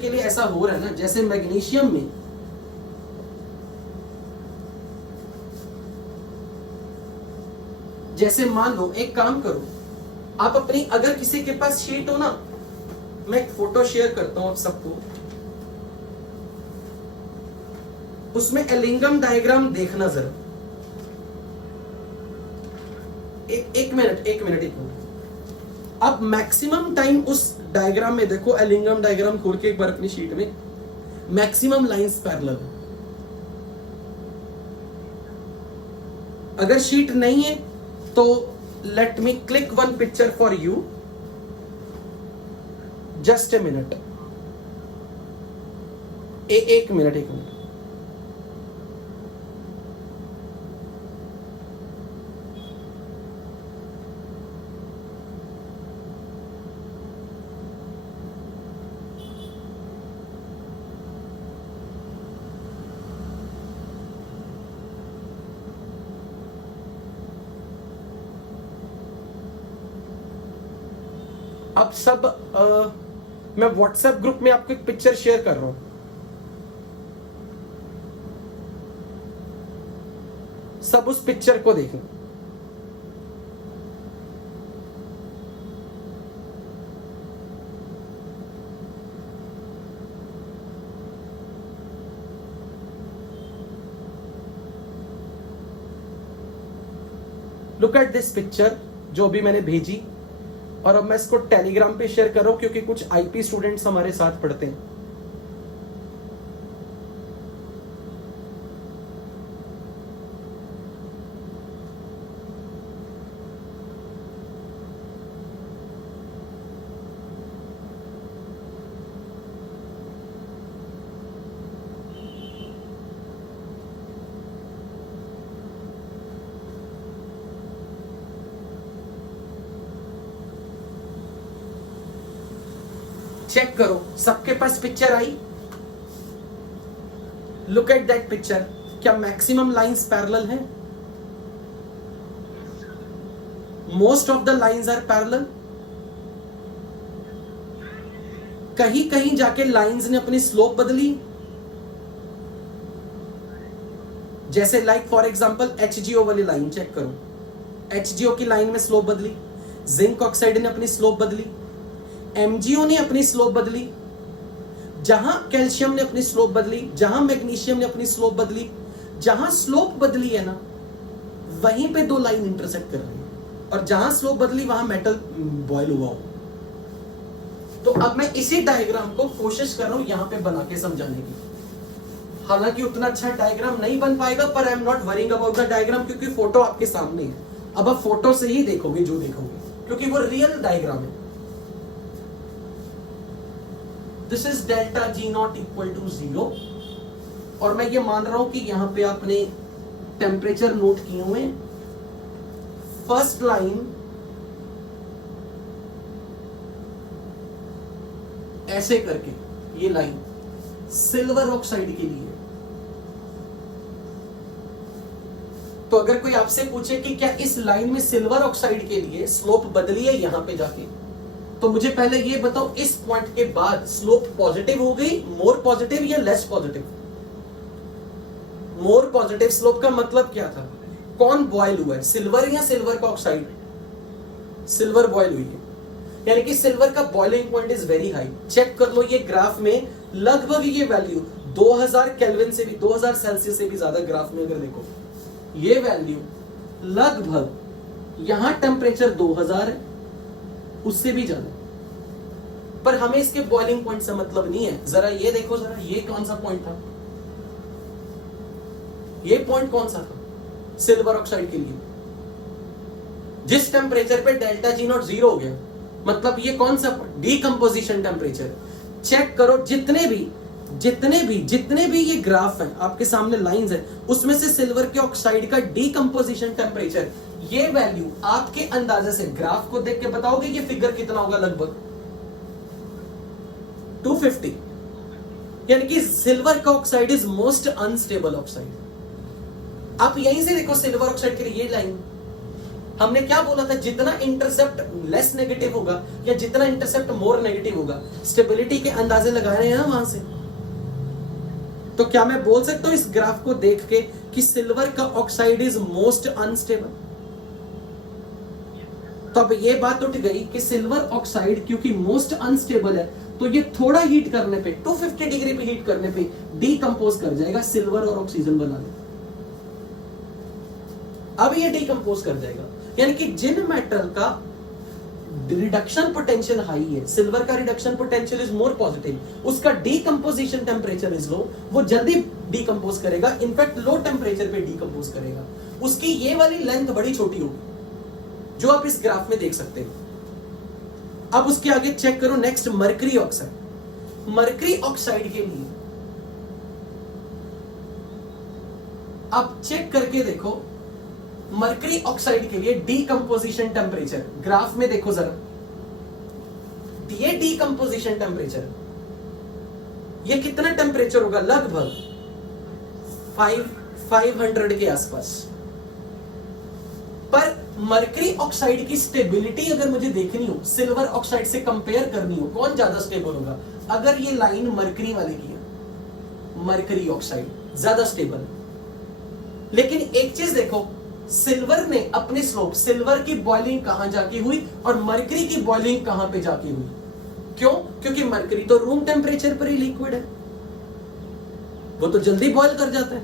लिए ऐसा हो रहा है ना, जैसे मैग्नीशियम में जैसे मान लो, एक काम करो आप अपनी, अगर किसी के पास शीट हो ना, मैं एक फोटो शेयर करता हूं आप सबको, उसमें एलिंगम डायग्राम देखना जरा। एक मिनट। अब मैक्सिमम टाइम उस डायग्राम में देखो, एलिंगम डायग्राम खोल के एक बार अपनी शीट में, मैक्सिमम लाइंस पैरेलल। अगर शीट नहीं है तो let me click one picture for you, just a minute, एक मिनट। अब सब मैं व्हाट्सएप ग्रुप में आपको एक पिक्चर शेयर कर रहा हूं, सब उस पिक्चर को देखें। लुक एट दिस पिक्चर जो भी मैंने भेजी, और अब मैं इसको टेलीग्राम पे शेयर कर रहा हूं क्योंकि कुछ आईपी स्टूडेंट्स हमारे साथ पढ़ते हैं। चेक करो, सबके पास पिक्चर आई? Look at that picture. क्या मैक्सिमम लाइंस पैरेलल हैं? Most of the lines are parallel. कहीं कहीं जाके लाइंस ने अपनी स्लोप बदली, जैसे लाइक फॉर एग्जांपल HgO वाली लाइन चेक करो, HgO की लाइन में स्लोप बदली, जिंक ऑक्साइड ने अपनी स्लोप बदली, MgO ने अपनी स्लोप बदली, जहां कैल्शियम ने अपनी स्लोप बदली, जहां मैग्नीशियम ने अपनी स्लोप बदली, जहां स्लोप बदली है ना वहीं पे दो लाइन इंटरसेक्ट कर रही है, और जहां स्लोप बदली वहां मेटल बॉयल हुआ हो। तो अब मैं इसी डायग्राम को कोशिश कर रहा हूं यहां पे बना के समझाने की। हालांकि उतना अच्छा डायग्राम नहीं बन पाएगा, पर I am not worrying about the diagram, क्योंकि फोटो आपके सामने है। अब आप फोटो से ही देखोगे जो देखोगे, क्योंकि वो रियल डायग्राम है। This is delta G naught equal to 0, और मैं ये मान रहा हूं कि यहां पे आपने टेम्परेचर नोट किए हुए। फर्स्ट लाइन ऐसे करके, ये लाइन सिल्वर ऑक्साइड के लिए। तो अगर कोई आपसे पूछे कि क्या इस लाइन में सिल्वर ऑक्साइड के लिए स्लोप बदली है यहां पे जाके, तो मुझे पहले ये बताओ इस पॉइंट के बाद स्लोप पॉजिटिव हो गई, मोर पॉजिटिव या less positive? More positive slope का मतलब क्या था? कौन बॉयल हुआ है, सिल्वर या सिल्वर का ऑक्साइड? सिल्वर बॉयल हुई है, यानी कि सिल्वर का boiling point is very high. Check कर लो ये ग्राफ में, लगभग ये वैल्यू 2000 केल्विन से भी, 2000 सेल्सियस से भी ज्यादा ग्राफ में अगर देखो, ये वैल्यू लगभग यहां टेम्परेचर 2000 है, उससे भी ज्यादा। पर हमें इसके बॉइलिंग पॉइंट से मतलब नहीं है। जरा ये देखो, जरा ये कौन सा पॉइंट था? ये पॉइंट कौन सा था सिल्वर ऑक्साइड के लिए? जिस टेम्परेचर पे डेल्टा G नॉट 0 हो गया, मतलब ये कौन सा डीकंपोजिशन टेम्परेचर। चेक करो, जितने भी ये ग्राफ है आपके सामने लाइंस है, उसमें से सिल्वर के ऑक्साइड का डीकंपोजिशन टेम्परेचर, ये वैल्यू आपके अंदाजे से ग्राफ को देख के बताओगे ये फिगर कितना होगा? लगभग 250। यानी कि सिल्वर का oxide is most unstable oxide. आप यहीं से देखो सिल्वर ऑक्साइड के लिए ये लाइन, हमने क्या बोला था? जितना इंटरसेप्ट लेस नेगेटिव होगा या जितना इंटरसेप्ट मोर नेगेटिव होगा, स्टेबिलिटी के अंदाजे लगा रहे हैं ना वहां से। तो क्या मैं बोल सकता हूं इस ग्राफ को देख के कि सिल्वर का ऑक्साइड इज मोस्ट अनस्टेबल? तो अब ये बात उठ गई कि सिल्वर ऑक्साइड क्योंकि मोस्ट अनस्टेबल है, तो ये थोड़ा हीट करने पे, 250 डिग्री पे हीट करने पे डीकंपोज कर जाएगा, सिल्वर और ऑक्सीजन बना लेगा। अब ये डीकंपोज कर जाएगा, यानी कि जिन मेटल का रिडक्शन पोटेंशियल हाई है, सिल्वर का reduction potential is more positive, उसका डीकंपोजिशन टेम्परेचर इज लो, वो जल्दी डीकंपोज करेगा, इनफैक्ट लो टेम्परेचर पे डीकंपोज करेगा। उसकी ये वाली लेंथ बड़ी छोटी होगी, जो आप इस ग्राफ में देख सकते हो। अब उसके आगे चेक करो, next mercury oxide. Mercury oxide के लिए अब चेक करके देखो, मरकरी ऑक्साइड के लिए डीकंपोजिशन टेम्परेचर ग्राफ में देखो जरा, ये डीकंपोजिशन टेम्परेचर, ये कितना टेम्परेचर होगा? लगभग 500 के आसपास। पर मरकरी ऑक्साइड की स्टेबिलिटी अगर मुझे देखनी हो, सिल्वर ऑक्साइड से कंपेयर करनी हो, कौन ज्यादा स्टेबल होगा? अगर ये लाइन मरकरी वाले की है, मरकरी ऑक्साइड ज्यादा स्टेबल। लेकिन एक चीज देखो, सिल्वर ने अपनी स्लोप, सिल्वर की बॉइलिंग कहां जाके हुई और मरकरी की बॉइलिंग कहां पे जाके हुई? क्यों? क्योंकि मरकरी तो रूम टेम्परेचर पर ही लिक्विड है, वो तो जल्दी बॉयल कर जाता है।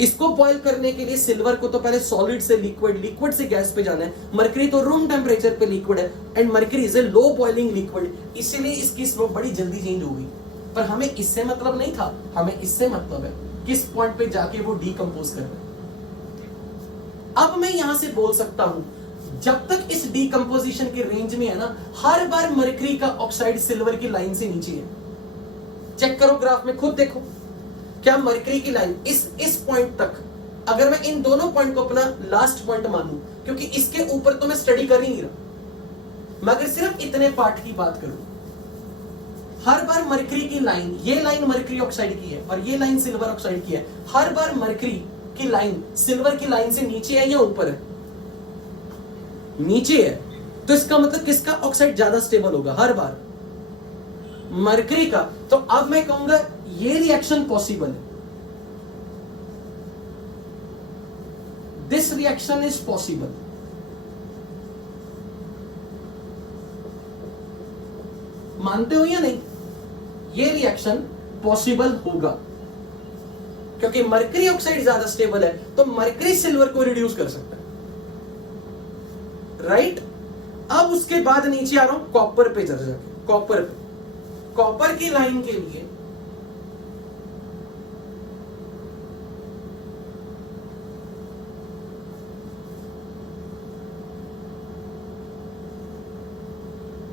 इसको बॉयल करने के लिए सिल्वर को तो पहले सॉलिड से लिक्विड, लिक्विड से गैस पे जाना है। मरकरी तो रूम टेम्परेचर पे लिक्विड है, and mercury is a low boiling liquid, इसीलिए इसकी स्लोप बड़ी जल्दी चेंज हो गई। पर हमें इससे मतलब नहीं था, हमें इससे मतलब है किस पॉइंट पे जाके वो डीकंपोज कर रहा है। अब मैं यहां से बोल सकता हूं, जब तक इस डीकंपोजिशन के रेंज में है ना, हर बार मरकरी का ऑक्साइड सिल्वर की लाइन से नीचे है। चेक करो ग्राफ में, खुद देखो, क्या मरकरी की लाइन इस पॉइंट तक, अगर मैं इन दोनों पॉइंट को अपना लास्ट पॉइंट मानूं, क्योंकि इसके ऊपर तो मैं स्टडी कर ही नहीं रहा, मैं अगर सिर्फ इतने पार्ट की बात करूं, हर बार मरकरी की लाइन, ये लाइन मरकरी ऑक्साइड की है और ये लाइन सिल्वर ऑक्साइड की है, हर बार मरकरी की लाइन सिल्वर की लाइन से नीचे है या ऊपर है? नीचे है। तो इसका मतलब किसका ऑक्साइड ज्यादा स्टेबल होगा? हर बार मरकरी का। तो अब मैं कहूंगा ये रिएक्शन पॉसिबल है, दिस रिएक्शन इज पॉसिबल। मानते हो या नहीं? ये रिएक्शन पॉसिबल होगा क्योंकि मरकरी ऑक्साइड ज्यादा स्टेबल है, तो मरकरी सिल्वर को रिड्यूस कर सकता है, राइट? अब उसके बाद नीचे आ रहा हूं कॉपर पे जरा जाके, कॉपर पे। कॉपर की लाइन के लिए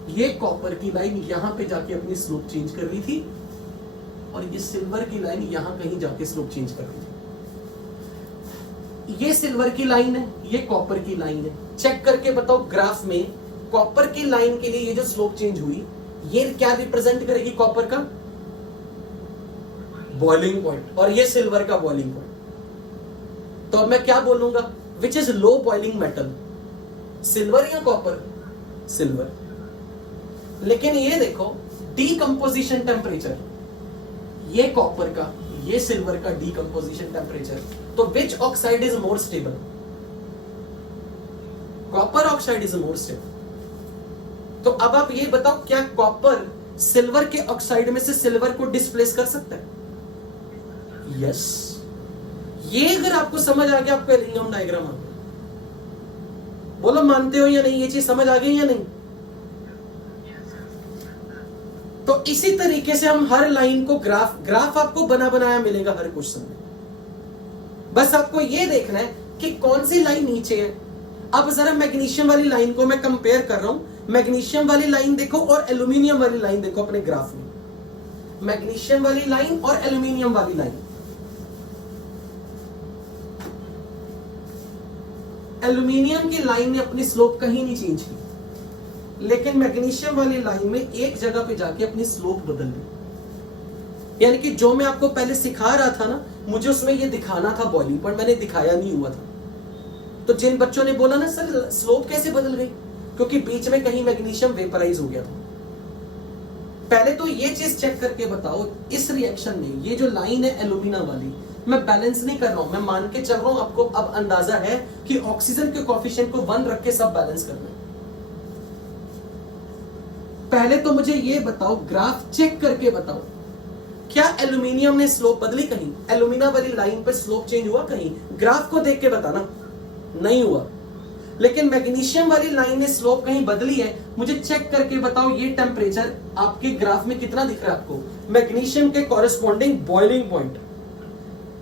ये कॉपर की लाइन यहां पे जाके अपनी स्लोप चेंज कर रही थी और ये सिल्वर की लाइन यहां कहीं जाके स्लोप चेंज कर रही थी। ये सिल्वर की लाइन है, ये कॉपर की लाइन है। चेक करके बताओ ग्राफ में कॉपर की लाइन के लिए ये जो स्लोप चेंज हुई, ये क्या रिप्रेजेंट करेगी? कॉपर का बॉइलिंग पॉइंट और ये सिल्वर का बॉइलिंग पॉइंट। तो अब मैं क्या बोलूंगा? Which is low boiling metal, silver या कॉपर? सिल्वर। लेकिन ये देखो डीकंपोजिशन टेम्परेचर, ये कॉपर का, ये सिल्वर का डीकंपोजिशन टेम्परेचर, तो विच oxide is more stable? Copper oxide is more stable. तो अब आप ये बताओ क्या कॉपर सिल्वर के ऑक्साइड में से सिल्वर को डिस्प्लेस कर सकता है? यस। ये अगर आपको समझ आ गया, आपको एलिंगम डायग्राम आ गया। बोलो मानते हो या नहीं? ये चीज समझ आ गई या नहीं? तो इसी तरीके से हम हर लाइन को ग्राफ आपको बना बनाया मिलेगा हर क्वेश्चन में। बस आपको ये देखना है कि कौन सी लाइन नीचे है। अब जरा मैग्नीशियम वाली लाइन को मैं कंपेयर कर रहा हूं, मैग्नीशियम वाली लाइन देखो और एल्यूमिनियम वाली लाइन देखो अपने ग्राफ में। मैग्नीशियम वाली लाइन और एल्यूमिनियम वाली लाइन, एल्यूमिनियम की लाइन ने अपनी स्लोप कहीं नहीं चेंज की, लेकिन मैग्नीशियम वाली लाइन में एक जगह पे जाके अपनी स्लोप बदल दी। यानी कि जो मैं आपको पहले सिखा रहा था ना, मुझे उसमें ये दिखाना था बॉइलिंग पॉइंट, मैंने दिखाया नहीं हुआ था। तो जिन बच्चों ने बोला ना सर स्लोप कैसे बदल गई, क्योंकि बीच में कहीं मैग्नीशियम वेपराइज हो गया था। पहले तो ये चीज चेक करके बताओ, इस रिएक्शन में ये जो लाइन है एल्यूमिना वाली, मैं बैलेंस नहीं कर रहा हूं, मैं मान के चल रहा हूं, आपको अब अंदाजा है कि ऑक्सीजन के कोएफिशिएंट को 1 रख के सब बैलेंस करना है। पहले तो मुझे ये बताओ, ग्राफ चेक करके बताओ, क्या एल्यूमिनियम ने स्लोप बदली कहीं? एल्यूमिना वाली लाइन पे स्लोप चेंज हुआ कहीं? ग्राफ को देख के बताना। नहीं हुआ। लेकिन मैग्नीशियम वाली लाइन ने स्लोप कहीं बदली है? मुझे चेक करके बताओ ये टेम्परेचर आपके ग्राफ में कितना दिख रहा है आपको? मैग्नीशियम के कॉरेस्पॉन्डिंग बॉइलिंग पॉइंट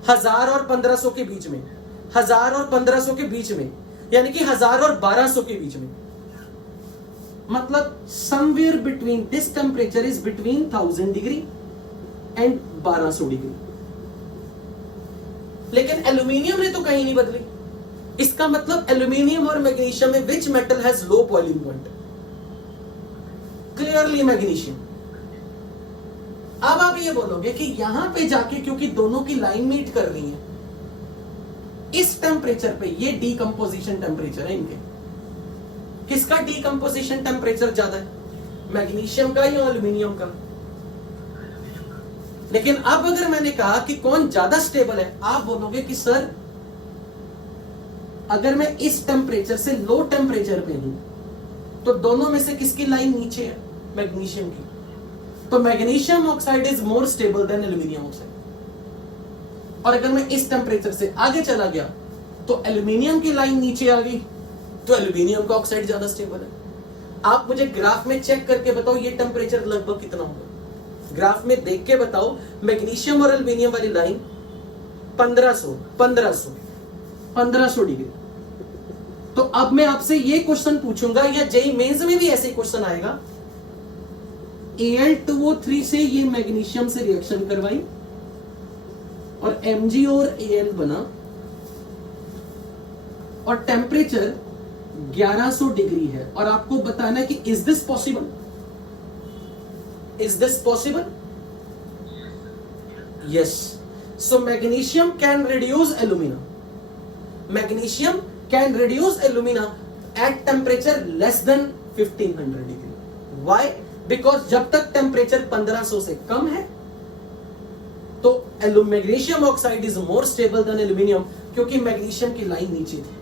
1000 और 1500 के बीच में, 1000 और 1500 के बीच में, यानी कि 1000 और 1200 के बीच में। मतलब somewhere between this temperature is between 1000 degree and 1200 degree. लेकिन एल्यूमिनियम ने तो कहीं नहीं बदली। इसका मतलब एल्यूमिनियम और मैग्नीशियम में which metal has low boiling point? Clearly magnesium. अब आप ये बोलोगे कि यहां पे जाके क्योंकि दोनों की लाइन मीट कर रही है, इस टेम्परेचर पे, ये डीकंपोजिशन टेम्परेचर है इनके, किसका डीकंपोजिशन टेम्परेचर ज्यादा है? मैग्नीशियम का या एल्यूमिनियम का? लेकिन अब अगर मैंने कहा कि कौन ज्यादा स्टेबल है, आप बोलोगे कि सर अगर मैं इस टेम्परेचर से लो टेम्परेचर पे हूं तो दोनों में से किसकी लाइन नीचे है? मैग्नीशियम की। तो magnesium oxide is more stable then aluminium oxide. और अगर मैं इस टेम्परेचर से आगे चला गया तो एल्यूमिनियम की लाइन नीचे आ गई, तो एल्यूमिनियम का ऑक्साइड ज्यादा स्टेबल है। आप मुझे ग्राफ में चेक करके बताओ ये टेम्परेचर लगभग कितना होगा? ग्राफ में देख के बताओ, मैग्नीशियम और एल्यूमिनियम वाली लाइन 1500 डिग्री। तो अब मैं आपसे ये क्वेश्चन पूछूंगा, या जेईई मेंस में भी ऐसे क्वेश्चन आएगा, Al2O3 से ये मैग्नीशियम से रिएक्शन करवाई और Mg और Al बना और टेम्परेचर 1100 डिग्री है, और आपको बताना है कि is this possible? Is this possible? Yes. So magnesium can reduce alumina. Magnesium can reduce alumina at temperature less than 1500 degree. Why? Because जब तक टेम्परेचर 1500 से कम है तो magnesium oxide is more stable then aluminium, क्योंकि magnesium की line नीचे थी।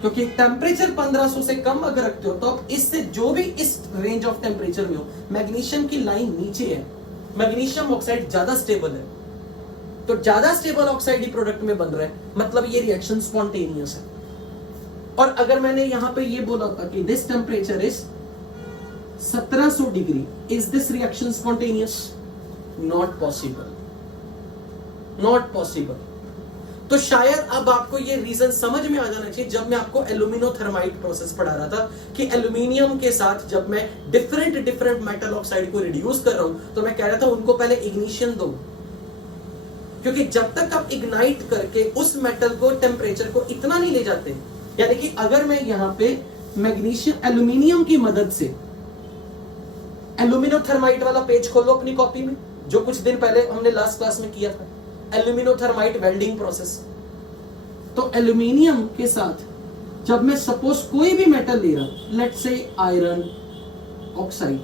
क्योंकि टेम्परेचर 1500 से कम अगर रखते हो तो अब इससे जो भी इस रेंज ऑफ टेम्परेचर में हो, मैग्नीशियम की लाइन नीचे है, मैग्नीशियम ऑक्साइड ज्यादा स्टेबल है, तो ज्यादा स्टेबल ऑक्साइड ही प्रोडक्ट में बन रहा है, मतलब ये रिएक्शन स्पॉन्टेनियस है। और अगर मैंने यहां पे ये बोला था कि this temperature is 1700 degree, is this reaction spontaneous? Not possible, not possible. तो शायद अब आपको ये रीजन समझ में आ जाना चाहिए जब मैं आपको एल्यूमिनोथर्माइट प्रोसेस पढ़ा रहा था कि एल्यूमिनियम के साथ जब मैं डिफरेंट मेटल ऑक्साइड को रिड्यूस कर रहा हूं तो मैं कह रहा था उनको पहले इग्निशन दो, क्योंकि जब तक आप इग्नाइट करके उस मेटल को टेम्परेचर को इतना नहीं ले जाते, यानी कि अगर मैं यहां पे मैग्नीशियम एल्यूमिनियम की मदद से, एल्यूमिनोथर्माइट वाला पेज खोलो अपनी कॉपी में, जो कुछ दिन पहले हमने लास्ट क्लास में किया था, एल्यूमिनोथर्माइट वेल्डिंग प्रोसेस। तो एल्यूमिनियम के साथ जब मैं सपोज कोई भी मेटल ले रहा हूं, लेट्स से आयरन ऑक्साइड,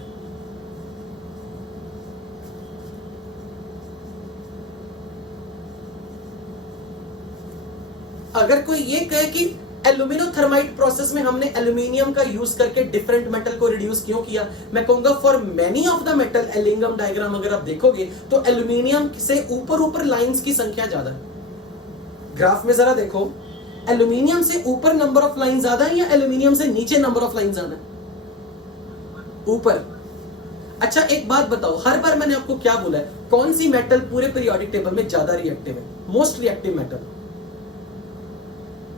अगर कोई ये कहे कि एल्यूमिनोथर्माइट प्रोसेस में हमने एल्यूमिनियम का यूज करके डिफरेंट मेटल को रिड्यूस क्यों किया, मैं कहूंगा for many of the metal, Ellingham diagram अगर आप देखोगे तो एल्यूमिनियम से ऊपर लाइंस की संख्या ज्यादा है। ग्राफ में जरा देखो, एल्यूमिनियम से ऊपर नंबर ऑफ लाइन ज्यादा है या एल्यूमिनियम से नीचे नंबर ऑफ लाइन ज्यादा है? ऊपर। अच्छा एक बात बताओ, हर बार मैंने आपको क्या बोला है, कौन सी मेटल पूरे पीरियोडिक टेबल में ज्यादा रिएक्टिव है? Most reactive metal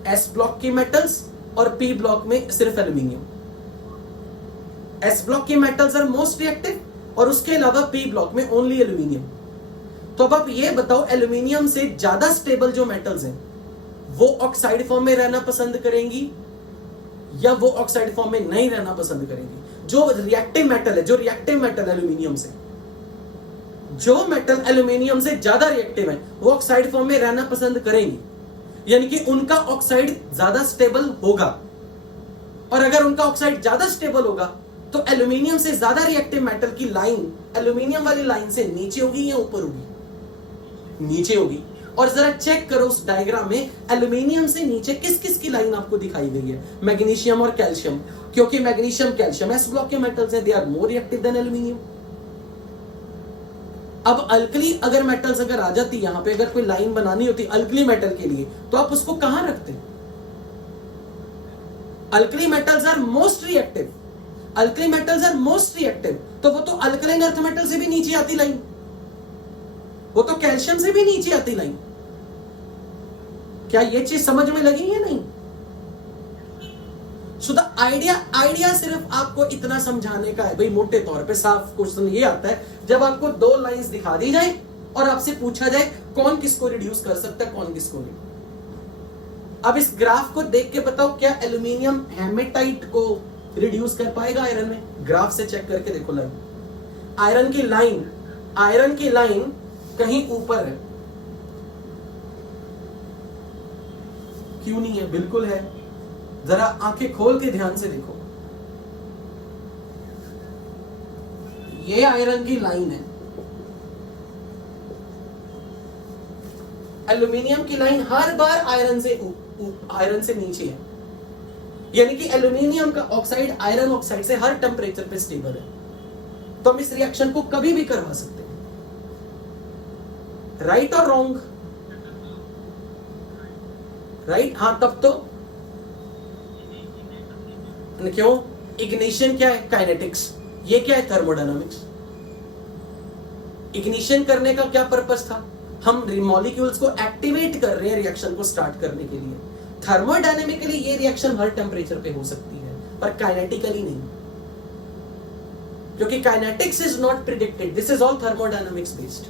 S block की मेटल्स और पी ब्लॉक में सिर्फ एल्यूमिनियम। एस ब्लॉक की मेटल्स आर मोस्ट रिएक्टिव और उसके अलावा पी ब्लॉक में ओनली एल्यूमिनियम। तो अब आप ये बताओ, एल्यूमिनियम से ज्यादा स्टेबल जो मेटल्स हैं वो ऑक्साइड फॉर्म में रहना पसंद करेंगी या वो ऑक्साइड फॉर्म में नहीं रहना पसंद करेंगी? जो रिएक्टिव मेटल है, जो रिएक्टिव मेटल एल्यूमिनियम से, जो मेटल एल्यूमिनियम से ज्यादा रिएक्टिव है वो ऑक्साइड फॉर्म में रहना पसंद करेंगी, यानी कि उनका ऑक्साइड ज्यादा स्टेबल होगा। और अगर उनका ऑक्साइड ज्यादा स्टेबल होगा तो एल्यूमिनियम से ज्यादा रिएक्टिव मेटल की लाइन एल्यूमिनियम वाली लाइन से नीचे होगी या ऊपर होगी? नीचे होगी। और जरा चेक करो उस डायग्राम में एल्यूमिनियम से नीचे किस किस की लाइन आपको दिखाई गई है? मैग्नीशियम और कैल्शियम, क्योंकि मैग्नीशियम कैल्शियम एस ब्लॉक के मेटल्स हैं, they are more reactive than aluminium. अब अल्कली अगर मेटल्स अगर आ जाती, यहां पे अगर कोई लाइन बनानी होती अल्कली मेटल के लिए तो आप उसको कहां रखते? Alkali metals are most reactive, alkali metals are most reactive, तो वो तो अल्कलाइन अर्थ मेटल से भी नीचे आती लाइन, वो तो कैल्शियम से भी नीचे आती लाइन। क्या ये चीज समझ में लगी या नहीं? सो द आइडिया सिर्फ आपको इतना समझाने का है भाई, मोटे तौर पे साफ क्वेश्चन ये आता है जब आपको दो लाइंस दिखा दी जाए और आपसे पूछा जाए कौन किसको रिड्यूस कर सकता है, कौन किसको नहीं। अब इस ग्राफ को देख के बताओ, क्या एल्यूमिनियम हेमेटाइट को रिड्यूस कर पाएगा आयरन में? ग्राफ से चेक करके देखो लाइन, आयरन की लाइन कहीं ऊपर है, क्यों नहीं है? बिल्कुल है, जरा आंखें खोल के ध्यान से देखो, ये आयरन की लाइन है, एल्यूमिनियम की लाइन हर बार आयरन से नीचे है, यानी कि एल्यूमिनियम का ऑक्साइड आयरन ऑक्साइड से हर टेम्परेचर पे स्टेबल है। तो हम इस रिएक्शन को कभी भी करवा सकते हैं, राइट और रॉन्ग? राइट, हाँ तब तो क्यों? इग्निशन क्या है? काइनेटिक्स। ये क्या है? थर्मोडायनामिक्स। इग्निशन करने का क्या पर्पस था? हम मॉलिक्यूल्स को एक्टिवेट कर रहे हैं रिएक्शन को स्टार्ट करने के लिए। थर्मोडायनामिकली ये रिएक्शन हर टेम्परेचर पे हो सकती है, पर काइनेटिकली नहीं, क्योंकि kinetics is not predicted, this is all thermodynamics based.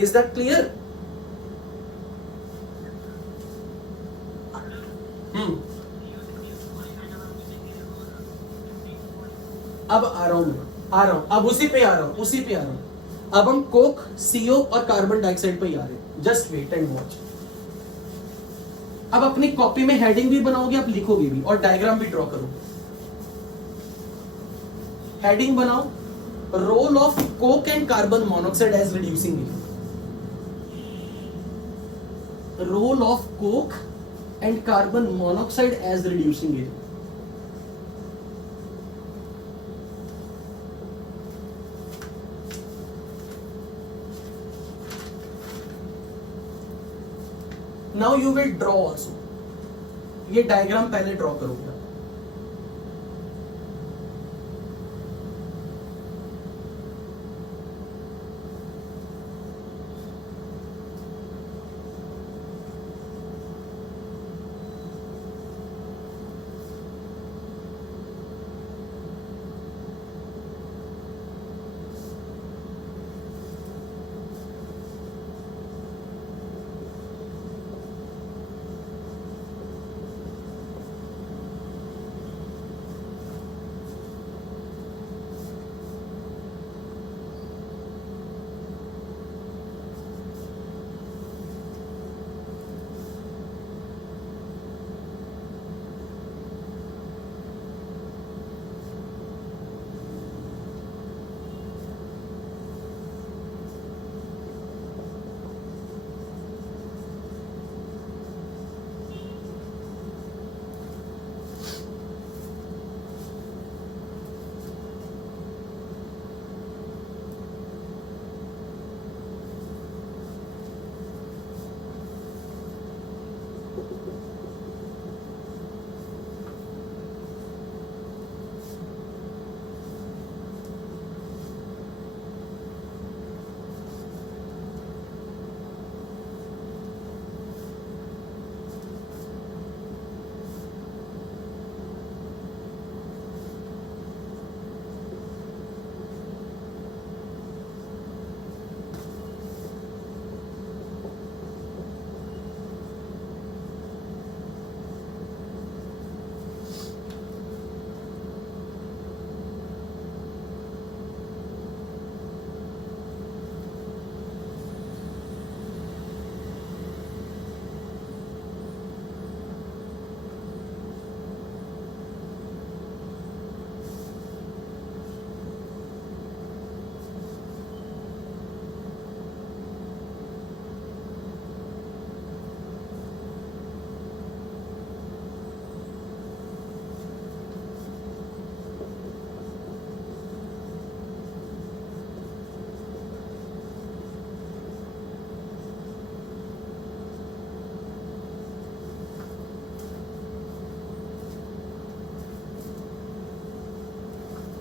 Is that clear? अब आ रहा हूं मैं, आ रहा हूं, अब उसी पे आ रहा हूं, उसी पे आ रहा हूं। अब हम कोक, CO और कार्बन डाइऑक्साइड पे ही आ रहे हैं। Just wait and watch. अब अपनी कॉपी में हेडिंग भी बनाओगे, आप लिखोगे भी और डायग्राम भी ड्रॉ करोगे। हेडिंग बनाओ, role of coke and carbon monoxide as reducing agent. Role of coke and carbon monoxide as reducing agent. Now you will draw also. ये डायग्राम पहले ड्रॉ करोगे।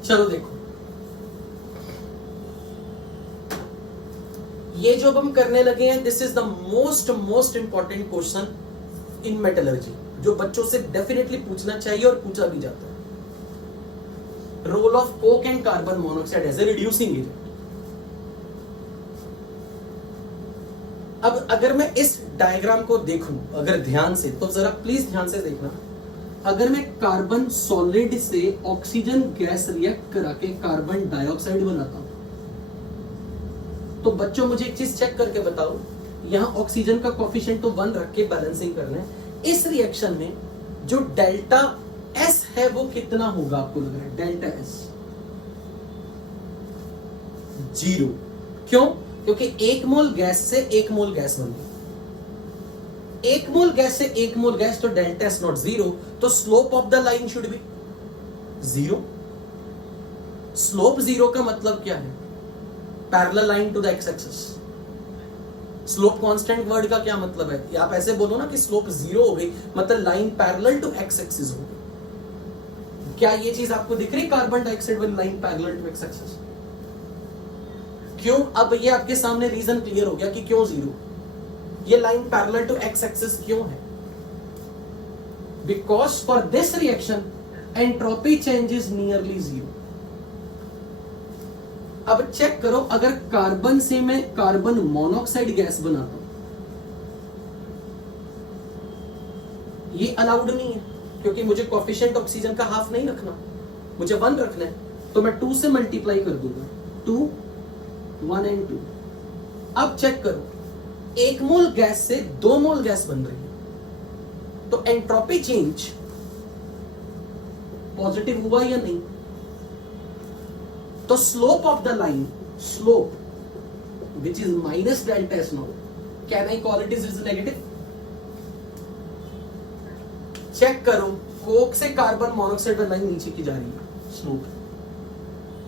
चलो देखो, ये जो अब हम करने लगे हैं, this is the most important question in metallurgy, जो बच्चों से डेफिनेटली पूछना चाहिए और पूछा भी जाता है। Role of coke and carbon monoxide as a reducing agent. अब अगर मैं इस डायग्राम को देखूं अगर ध्यान से, तो जरा प्लीज ध्यान से देखना। अगर मैं कार्बन सॉलिड से ऑक्सीजन गैस रिएक्ट करा के कार्बन डाइऑक्साइड बनाता हूं, तो बच्चों मुझे एक चीज चेक करके बताओ, यहां ऑक्सीजन का कोफिशिएंट तो 1 रख के बैलेंसिंग करना है। इस रिएक्शन में जो डेल्टा एस है वो कितना होगा आपको लग रहा है? Delta S 0। क्यों? क्योंकि 1 मोल गैस से 1 मोल गैस बन गई। 1 मोल गैस से 1 मोल गैस, तो डेल्टा एस नॉट 0, तो slope of the line should be 0। Slope 0 का मतलब क्या है? Parallel line to the X axis. Slope constant word का क्या मतलब है? आप ऐसे बोलो ना कि स्लोप 0 हो गई, मतलब line parallel to X axis हो गई। क्या ये चीज आपको दिख रही? कार्बन डाइऑक्साइड वाली line parallel to X axis. क्यों? अब ये आपके सामने रीजन क्लियर हो गया कि क्यों 0। ये line parallel to X axis क्यों है? Because for this reaction entropy change is nearly 0। अब चेक करो, अगर कार्बन से मैं कार्बन मोनोऑक्साइड गैस बनाता हूं, ये अलाउड नहीं है, क्योंकि मुझे कोफिशिएंट ऑक्सीजन का हाफ नहीं रखना, मुझे 1 रखना है। तो मैं 2 से मल्टीप्लाई कर दूंगा, 2 1 एंड 2। अब चेक करो, 1 मोल गैस से 2 मोल गैस बन रही है, तो एंट्रोपी चेंज पॉजिटिव हुआ या नहीं? तो slope of the line, slope which is minus delta S naught, can I call it is negative? Check करो, कोक से कार्बन मोनोऑक्साइड लाइन नीचे की जा रही है, स्लोप,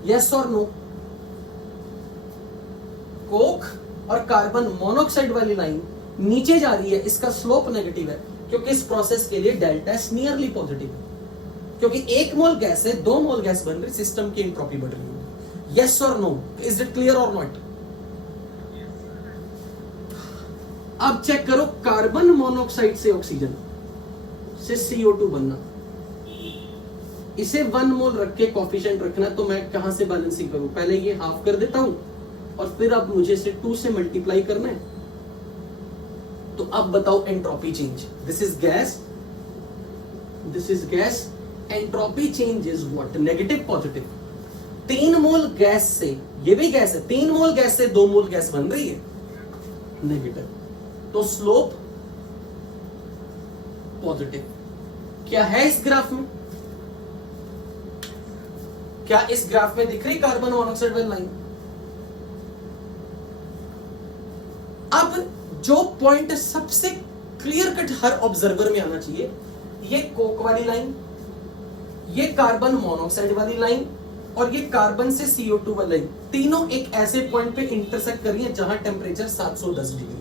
यस और नो? कोक और कार्बन मोनोऑक्साइड वाली लाइन नीचे जा रही है, इसका स्लोप नेगेटिव है, क्योंकि इस प्रोसेस के लिए डेल्टा एस नियरली पॉजिटिव है, क्योंकि 1 मोल गैस से 2 मोल गैस बन रही, सिस्टम की एंट्रोपी बढ़ रही है, यस और नो? इज इट क्लियर और नॉट? अब चेक करो, कार्बन मोनोऑक्साइड से ऑक्सीजन से CO2 बनना, इसे 1 मोल रख के कोफिशिएंट रखना, तो मैं कहां से बैलेंसिंग करूं? पहले ये हाफ कर देता हूं और फिर अब मुझे इसे 2 से मल्टीप्लाई करना है। तो अब बताओ entropy change, this is gas, this is gas, entropy change is what? Negative positive? 3 mole gas से, ये भी गैस है, 3 मोल गैस से 2 मोल गैस बन रही है, नेगेटिव, तो स्लोप पॉजिटिव। क्या है इस ग्राफ में? क्या इस ग्राफ में दिख रही कार्बन मोनोऑक्साइड वाली लाइन? अब जो पॉइंट सबसे क्लियर कट हर ऑब्जर्वर में आना चाहिए, ये कोक वाली लाइन, ये कार्बन मोनोऑक्साइड वाली लाइन और ये कार्बन से CO2 वाली लाइन, तीनों एक ऐसे पॉइंट पे इंटरसेक्ट कर रही है जहां temperature 710 degree.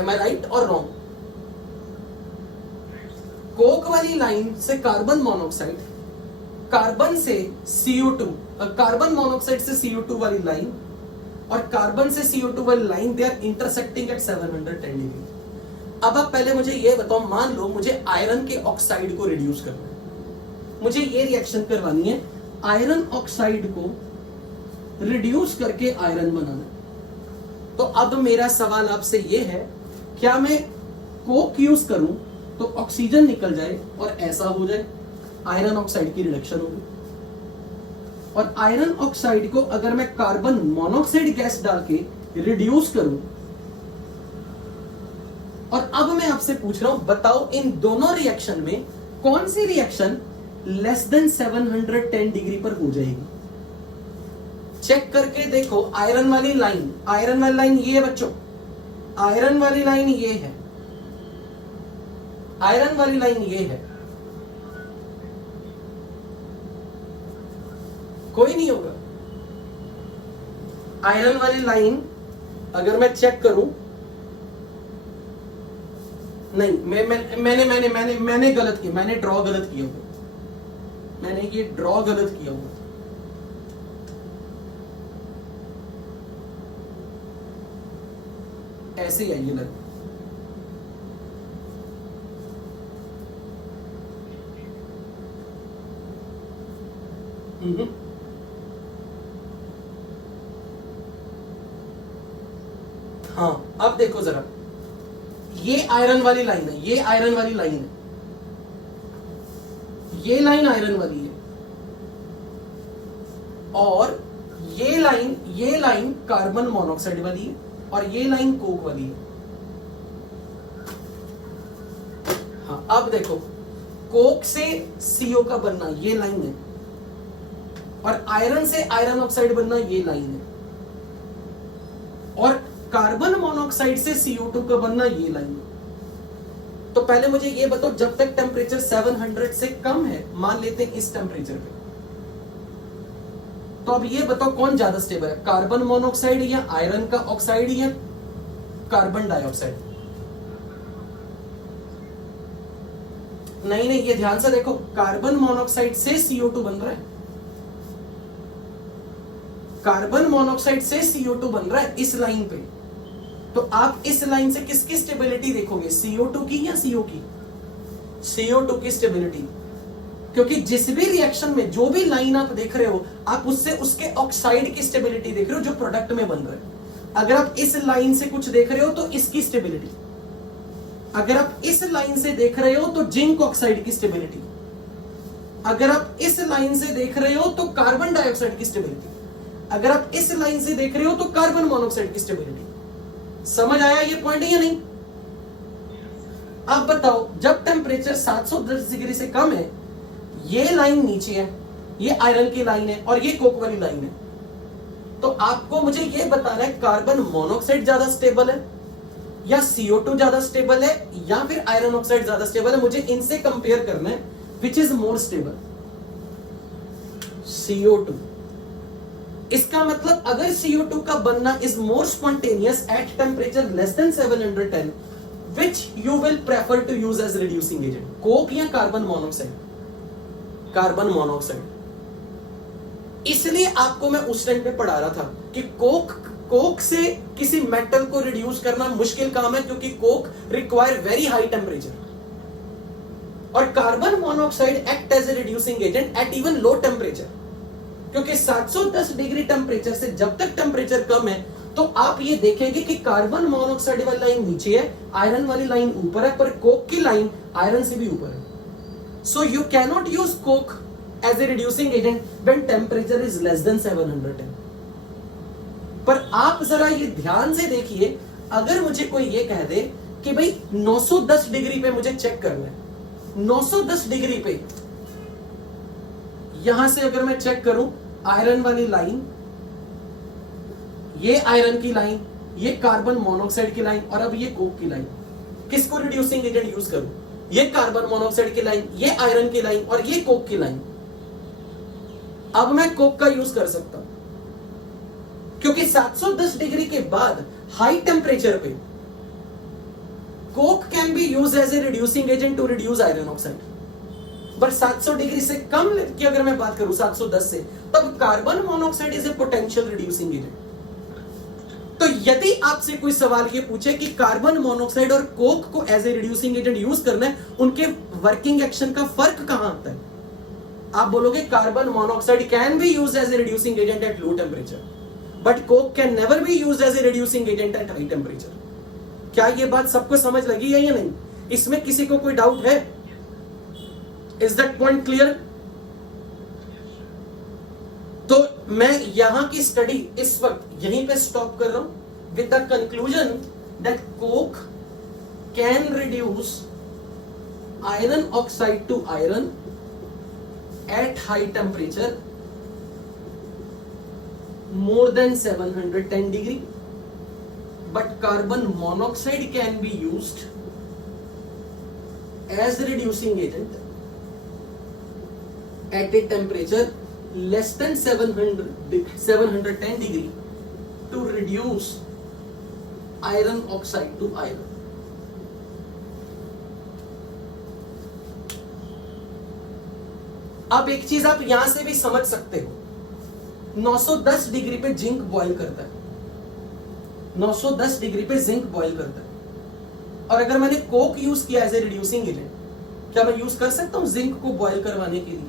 Am I right or wrong? Coke वाली लाइन से कार्बन मोनोऑक्साइड, कार्बन से CO2, कार्बन मोनोऑक्साइड से CO2 वाली लाइन और कार्बन से CO2 वाली line, they are intersecting at 710 degree. अब आप पहले मुझे ये बताओ, मान लो मुझे आयरन के ऑक्साइड को रिड्यूस करना है, मुझे ये रिएक्शन करवानी है, आयरन ऑक्साइड को रिड्यूस करके आयरन बनाना है। तो अब मेरा सवाल आपसे ये है, क्या मैं कोक यूज करूं तो ऑक्सीजन निकल जाए और ऐसा हो जाए, आयरन ऑक्साइड की रिडक्शन होगी, और आयरन ऑक्साइड को अगर मैं कार्बन मोनोऑक्साइड गैस डाल के रिड्यूस करूं, और अब मैं आपसे पूछ रहा हूं, बताओ इन दोनों रिएक्शन में कौन सी रिएक्शन लेस देन 710 डिग्री पर हो जाएगी? चेक करके देखो, आयरन वाली लाइन, आयरन वाली लाइन ये है बच्चों, आयरन वाली लाइन ये है, आयरन वाली लाइन ये है, कोई नहीं होगा। आयरन वाली लाइन अगर मैं चेक करूं, नहीं, मैंने गलत किया, मैंने ड्रॉ गलत किया हुआ, मैंने ये ड्रॉ गलत किया हुआ, ऐसे ही आइए लग, हाँ अब देखो जरा, ये आयरन वाली लाइन है, ये आयरन वाली लाइन है, ये लाइन आयरन वाली है, और ये लाइन कार्बन मोनोऑक्साइड वाली है, और ये लाइन कोक वाली है। हाँ अब देखो, कोक से CO का बनना ये लाइन है, और आयरन से आयरन ऑक्साइड बनना ये लाइन है, और कार्बन मोनोऑक्साइड से CO2 का बनना ये लाइन है। तो पहले मुझे ये बताओ, जब तक टेम्परेचर 700 से कम है, मान लेते हैं इस टेम्परेचर पे, तो अब ये बताओ कौन ज्यादा स्टेबल है, कार्बन मोनोऑक्साइड या आयरन का ऑक्साइड या कार्बन डाइऑक्साइड? नहीं, ये ध्यान से देखो, कार्बन मोनोऑक्साइड से CO2 बन रहा है, कार्बन मोनोऑक्साइड से CO2 बन रहा है इस लाइन पे। तो आप इस लाइन से किसकी स्टेबिलिटी देखोगे, CO2 की या CO की? CO2 की स्टेबिलिटी, क्योंकि जिस भी रिएक्शन में जो भी लाइन आप देख रहे हो, आप उससे उसके ऑक्साइड की स्टेबिलिटी देख रहे हो जो प्रोडक्ट में बन रहा है। अगर आप इस लाइन से कुछ देख रहे हो तो इसकी स्टेबिलिटी, अगर आप इस लाइन से देख रहे हो तो जिंक ऑक्साइड की स्टेबिलिटी, अगर आप इस लाइन से देख रहे हो तो कार्बन डाइऑक्साइड की स्टेबिलिटी, अगर आप इस लाइन से देख रहे हो तो कार्बन मोनोऑक्साइड की स्टेबिलिटी। समझ आया ये पॉइंट या नहीं? अब बताओ, जब टेम्परेचर 710 डिग्री से कम है, ये लाइन नीचे है, ये आयरन की लाइन है और ये कोक वाली लाइन है, तो आपको मुझे ये बताना है कार्बन मोनोऑक्साइड ज्यादा स्टेबल है या CO2 ज्यादा स्टेबल है या फिर आयरन ऑक्साइड ज्यादा स्टेबल है। मुझे इनसे कंपेयर करना है which is more stable. CO2। इसका मतलब अगर CO2 का बनना is more spontaneous at temperature less than 710, which you will prefer to use as reducing agent, Coke या कार्बन मोनोऑक्साइड? Carbon monoxide. इसलिए आपको मैं उस टाइम पे पढ़ा रहा था कि कोक से किसी मेटल को रिड्यूस करना मुश्किल काम है, क्योंकि coke require very high temperature, और carbon monoxide act as a reducing agent at even low temperature, क्योंकि 710 डिग्री टेम्परेचर से जब तक टेम्परेचर कम है तो आप ये देखेंगे कि कार्बन मोनोऑक्साइड वाली लाइन नीचे है, आयरन वाली लाइन ऊपर है, पर कोक की लाइन आयरन से भी ऊपर है। So you can not use coke as a reducing agent when temperature is less than 710। पर आप जरा ये ध्यान से देखिए, अगर मुझे कोई ये कह दे कि भाई 910 डिग्री पे मुझे चेक करना है, 910 डिग्री पे यहां से अगर मैं चेक करूं, आयरन वाली लाइन, ये आयरन की लाइन, ये कार्बन मोनोऑक्साइड की लाइन और अब ये कोक की लाइन, किसको रिड्यूसिंग एजेंट यूज करूं? ये कार्बन मोनोऑक्साइड की लाइन, ये आयरन की लाइन और ये कोक की लाइन। अब मैं कोक का यूज कर सकता हूं, क्योंकि 710 डिग्री के बाद हाई टेम्परेचर पे coke can be use as a reducing agent to reduce iron oxide. पर 700 डिग्री से कम की अगर मैं बात करूं, 710 से, तब carbon monoxide is a potential reducing agent. तो यदि आपसे कोई सवाल ये पूछे कि कार्बन मोनोऑक्साइड और कोक को as a reducing agent use करना है, उनके वर्किंग एक्शन का फर्क कहां आता है? आप बोलोगे carbon monoxide can be used as a reducing agent at low temperature, but coke can never be used as a reducing agent at high temperature. क्या ये बात सबको समझ लगी है या नहीं? इसमें किसी को कोई डाउट है? Is that point clear? तो मैं यहां की स्टडी इस वक्त यहीं पे स्टॉप कर रहा हूं with the conclusion that coke can reduce iron oxide to iron at high temperature more than 710 degree, but carbon monoxide can be used as a reducing agent at a temperature less than 710 degree to reduce iron oxide to iron. अब एक चीज आप यहां से भी समझ सकते हो, 910 डिग्री पे जिंक बॉयल करता है, 910 डिग्री पे जिंक बॉयल करता है, और अगर मैंने कोक यूज किया एज ए रिड्यूसिंग एजेंट, क्या मैं यूज कर सकता हूं जिंक को बॉयल करवाने के लिए?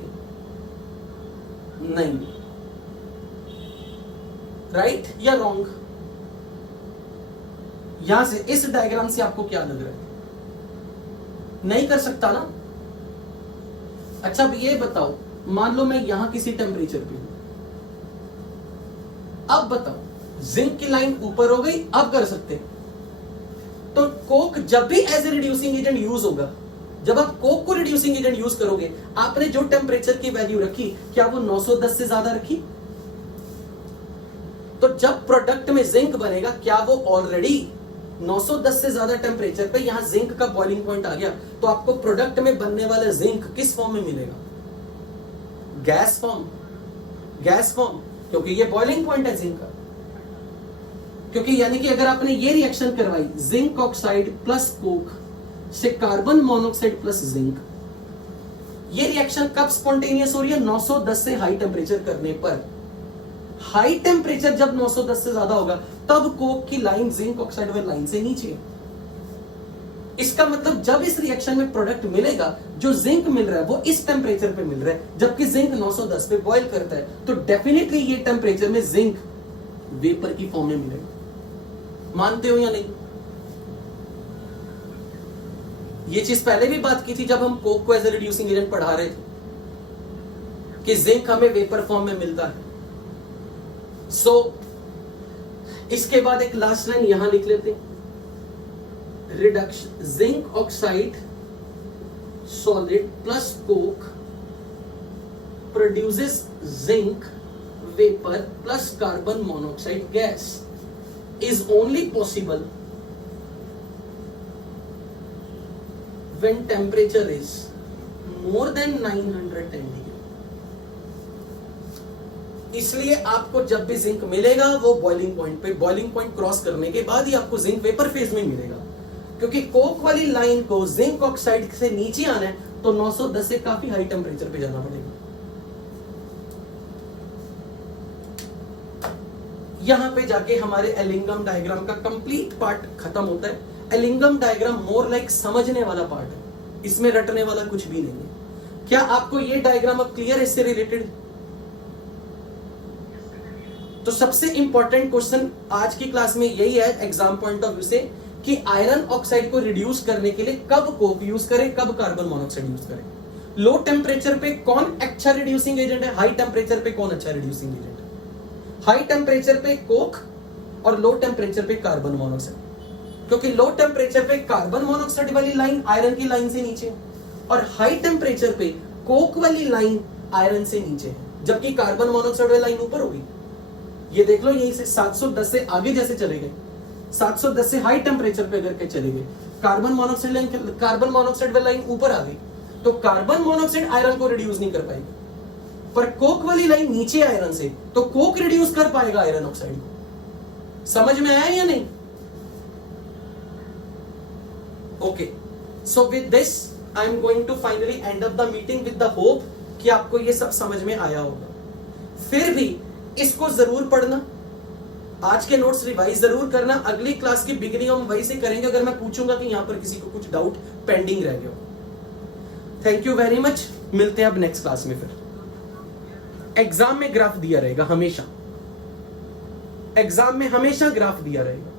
नहीं। राइट या रॉन्ग? यहां से इस डायग्राम से आपको क्या लग रहा है? नहीं कर सकता ना? अच्छा अब ये बताओ, मान लो मैं यहां किसी टेम्परेचर पे हूं, अब बताओ जिंक की लाइन ऊपर हो गई, अब कर सकते हैं। तो कोक जब भी as a reducing agent use होगा, जब आप कोक को रिड्यूसिंग एजेंट यूज करोगे, आपने जो टेम्परेचर की वैल्यू रखी, क्या वो 910 से ज्यादा रखी? तो जब प्रोडक्ट में जिंक बनेगा, क्या वो ऑलरेडी 910 से ज्यादा टेम्परेचर पे यहां जिंक का बॉइलिंग पॉइंट आ गया, तो आपको प्रोडक्ट में बनने वाला जिंक किस फॉर्म में मिलेगा? Gas form. गैस फॉर्म, क्योंकि ये बॉइलिंग पॉइंट है जिंक का। क्योंकि यानी कि अगर आपने ये रिएक्शन करवाई, जिंक ऑक्साइड प्लस कोक से कार्बन मोनोऑक्साइड प्लस जिंक, ये रिएक्शन कब स्पॉन्टेनियस हो रही है? 910 से हाई टेम्परेचर करने पर। हाई टेम्परेचर जब 910 से ज्यादा होगा, तब कोक की लाइन जिंक ऑक्साइड वाली लाइन से नीचे। इसका मतलब जब इस रिएक्शन में प्रोडक्ट मिलेगा, जो जिंक मिल रहा है वो इस टेम्परेचर पे मिल रहा है, जबकि जिंक 910 पे बॉईल करता है, तो डेफिनेटली ये टेम्परेचर में जिंक वेपर की फॉर्म में मिलेगा। मानते हो या नहीं? ये चीज पहले भी बात की थी जब हम कोक को एज ए रिड्यूसिंग एजेंट पढ़ा रहे थे। कि जिंक हमें वेपर फॉर्म में मिलता है। सो इसके बाद एक लास्ट लाइन यहां लिख लेते हैं, reduction zinc oxide solid plus Coke produces zinc vapour plus carbon monoxide gas is only possible when temperature is more than 910 degree. इसलिए आपको जब भी जिंक मिलेगा वो बॉइलिंग पॉइंट पे, बॉइलिंग पॉइंट क्रॉस करने के बाद ही आपको जिंक वेपर फेज में मिलेगा, क्योंकि कोक वाली लाइन को जिंक ऑक्साइड से नीचे आना है तो 910 से काफी हाई टेम्परेचर पे जाना पड़ेगा। यहां पे जाके हमारे एलिंगम डायग्राम का कंप्लीट पार्ट खत्म होता है। एलिंगम डायग्राम मोर लाइक समझने वाला पार्ट है, इसमें रटने वाला कुछ भी नहीं है। क्या आपको ये डायग्राम अब क्लियर है इससे रिलेटेड? तो सबसे इंपॉर्टेंट क्वेश्चन आज की क्लास में यही है एग्जाम पॉइंट ऑफ व्यू से, कि आयरन ऑक्साइड को रिड्यूस करने के लिए कब कोक यूज करें, कब कार्बन मोनोऑक्साइड यूज करें। लो टेम्परेचर पे कौन अच्छा रिड्यूसिंग एजेंट है, हाई टेम्परेचर पे कौन अच्छा रिड्यूसिंग एजेंट है। हाई टेम्परेचर पे कोक और लो टेम्परेचर पे कार्बन मोनोऑक्साइड, क्योंकि लो टेम्परेचर पे कार्बन मोनोऑक्साइड वाली लाइन आयरन की लाइन से नीचे और हाई टेम्परेचर पे कोक वाली लाइन आयरन से नीचे है, जबकि कार्बन मोनोऑक्साइड वाली लाइन ऊपर होगी। ये देख लो, यहीं से 710 से आगे जैसे चले गए, 710 से हाई टेम्परेचर पे अगर के चले गए, कार्बन मोनोऑक्साइड वाली लाइन ऊपर आ गई, तो कार्बन मोनोऑक्साइड आयरन को रिड्यूस नहीं कर पाएगी। पर कोक वाली लाइन नीचे आयरन से, तो कोक रिड्यूस कर पाएगा आयरन ऑक्साइड को। समझ में आया या नहीं? Okay, so with this I am going to finally end up the meeting with the hope कि आपको ये सब समझ में आया होगा। फिर भी इसको जरूर पढ़ना, आज के नोट्स रिवाइज जरूर करना। अगली क्लास की बिगिनिंग हम वही से करेंगे अगर मैं पूछूंगा कि यहां पर किसी को कुछ डाउट पेंडिंग रह गया हो। थैंक यू वेरी मच, मिलते हैं अब नेक्स्ट क्लास में। फिर एग्जाम में ग्राफ दिया रहेगा, हमेशा एग्जाम में हमेशा ग्राफ दिया रहेगा।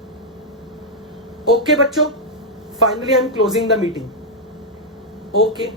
ओके बच्चों, finally I am closing the meeting. Okay.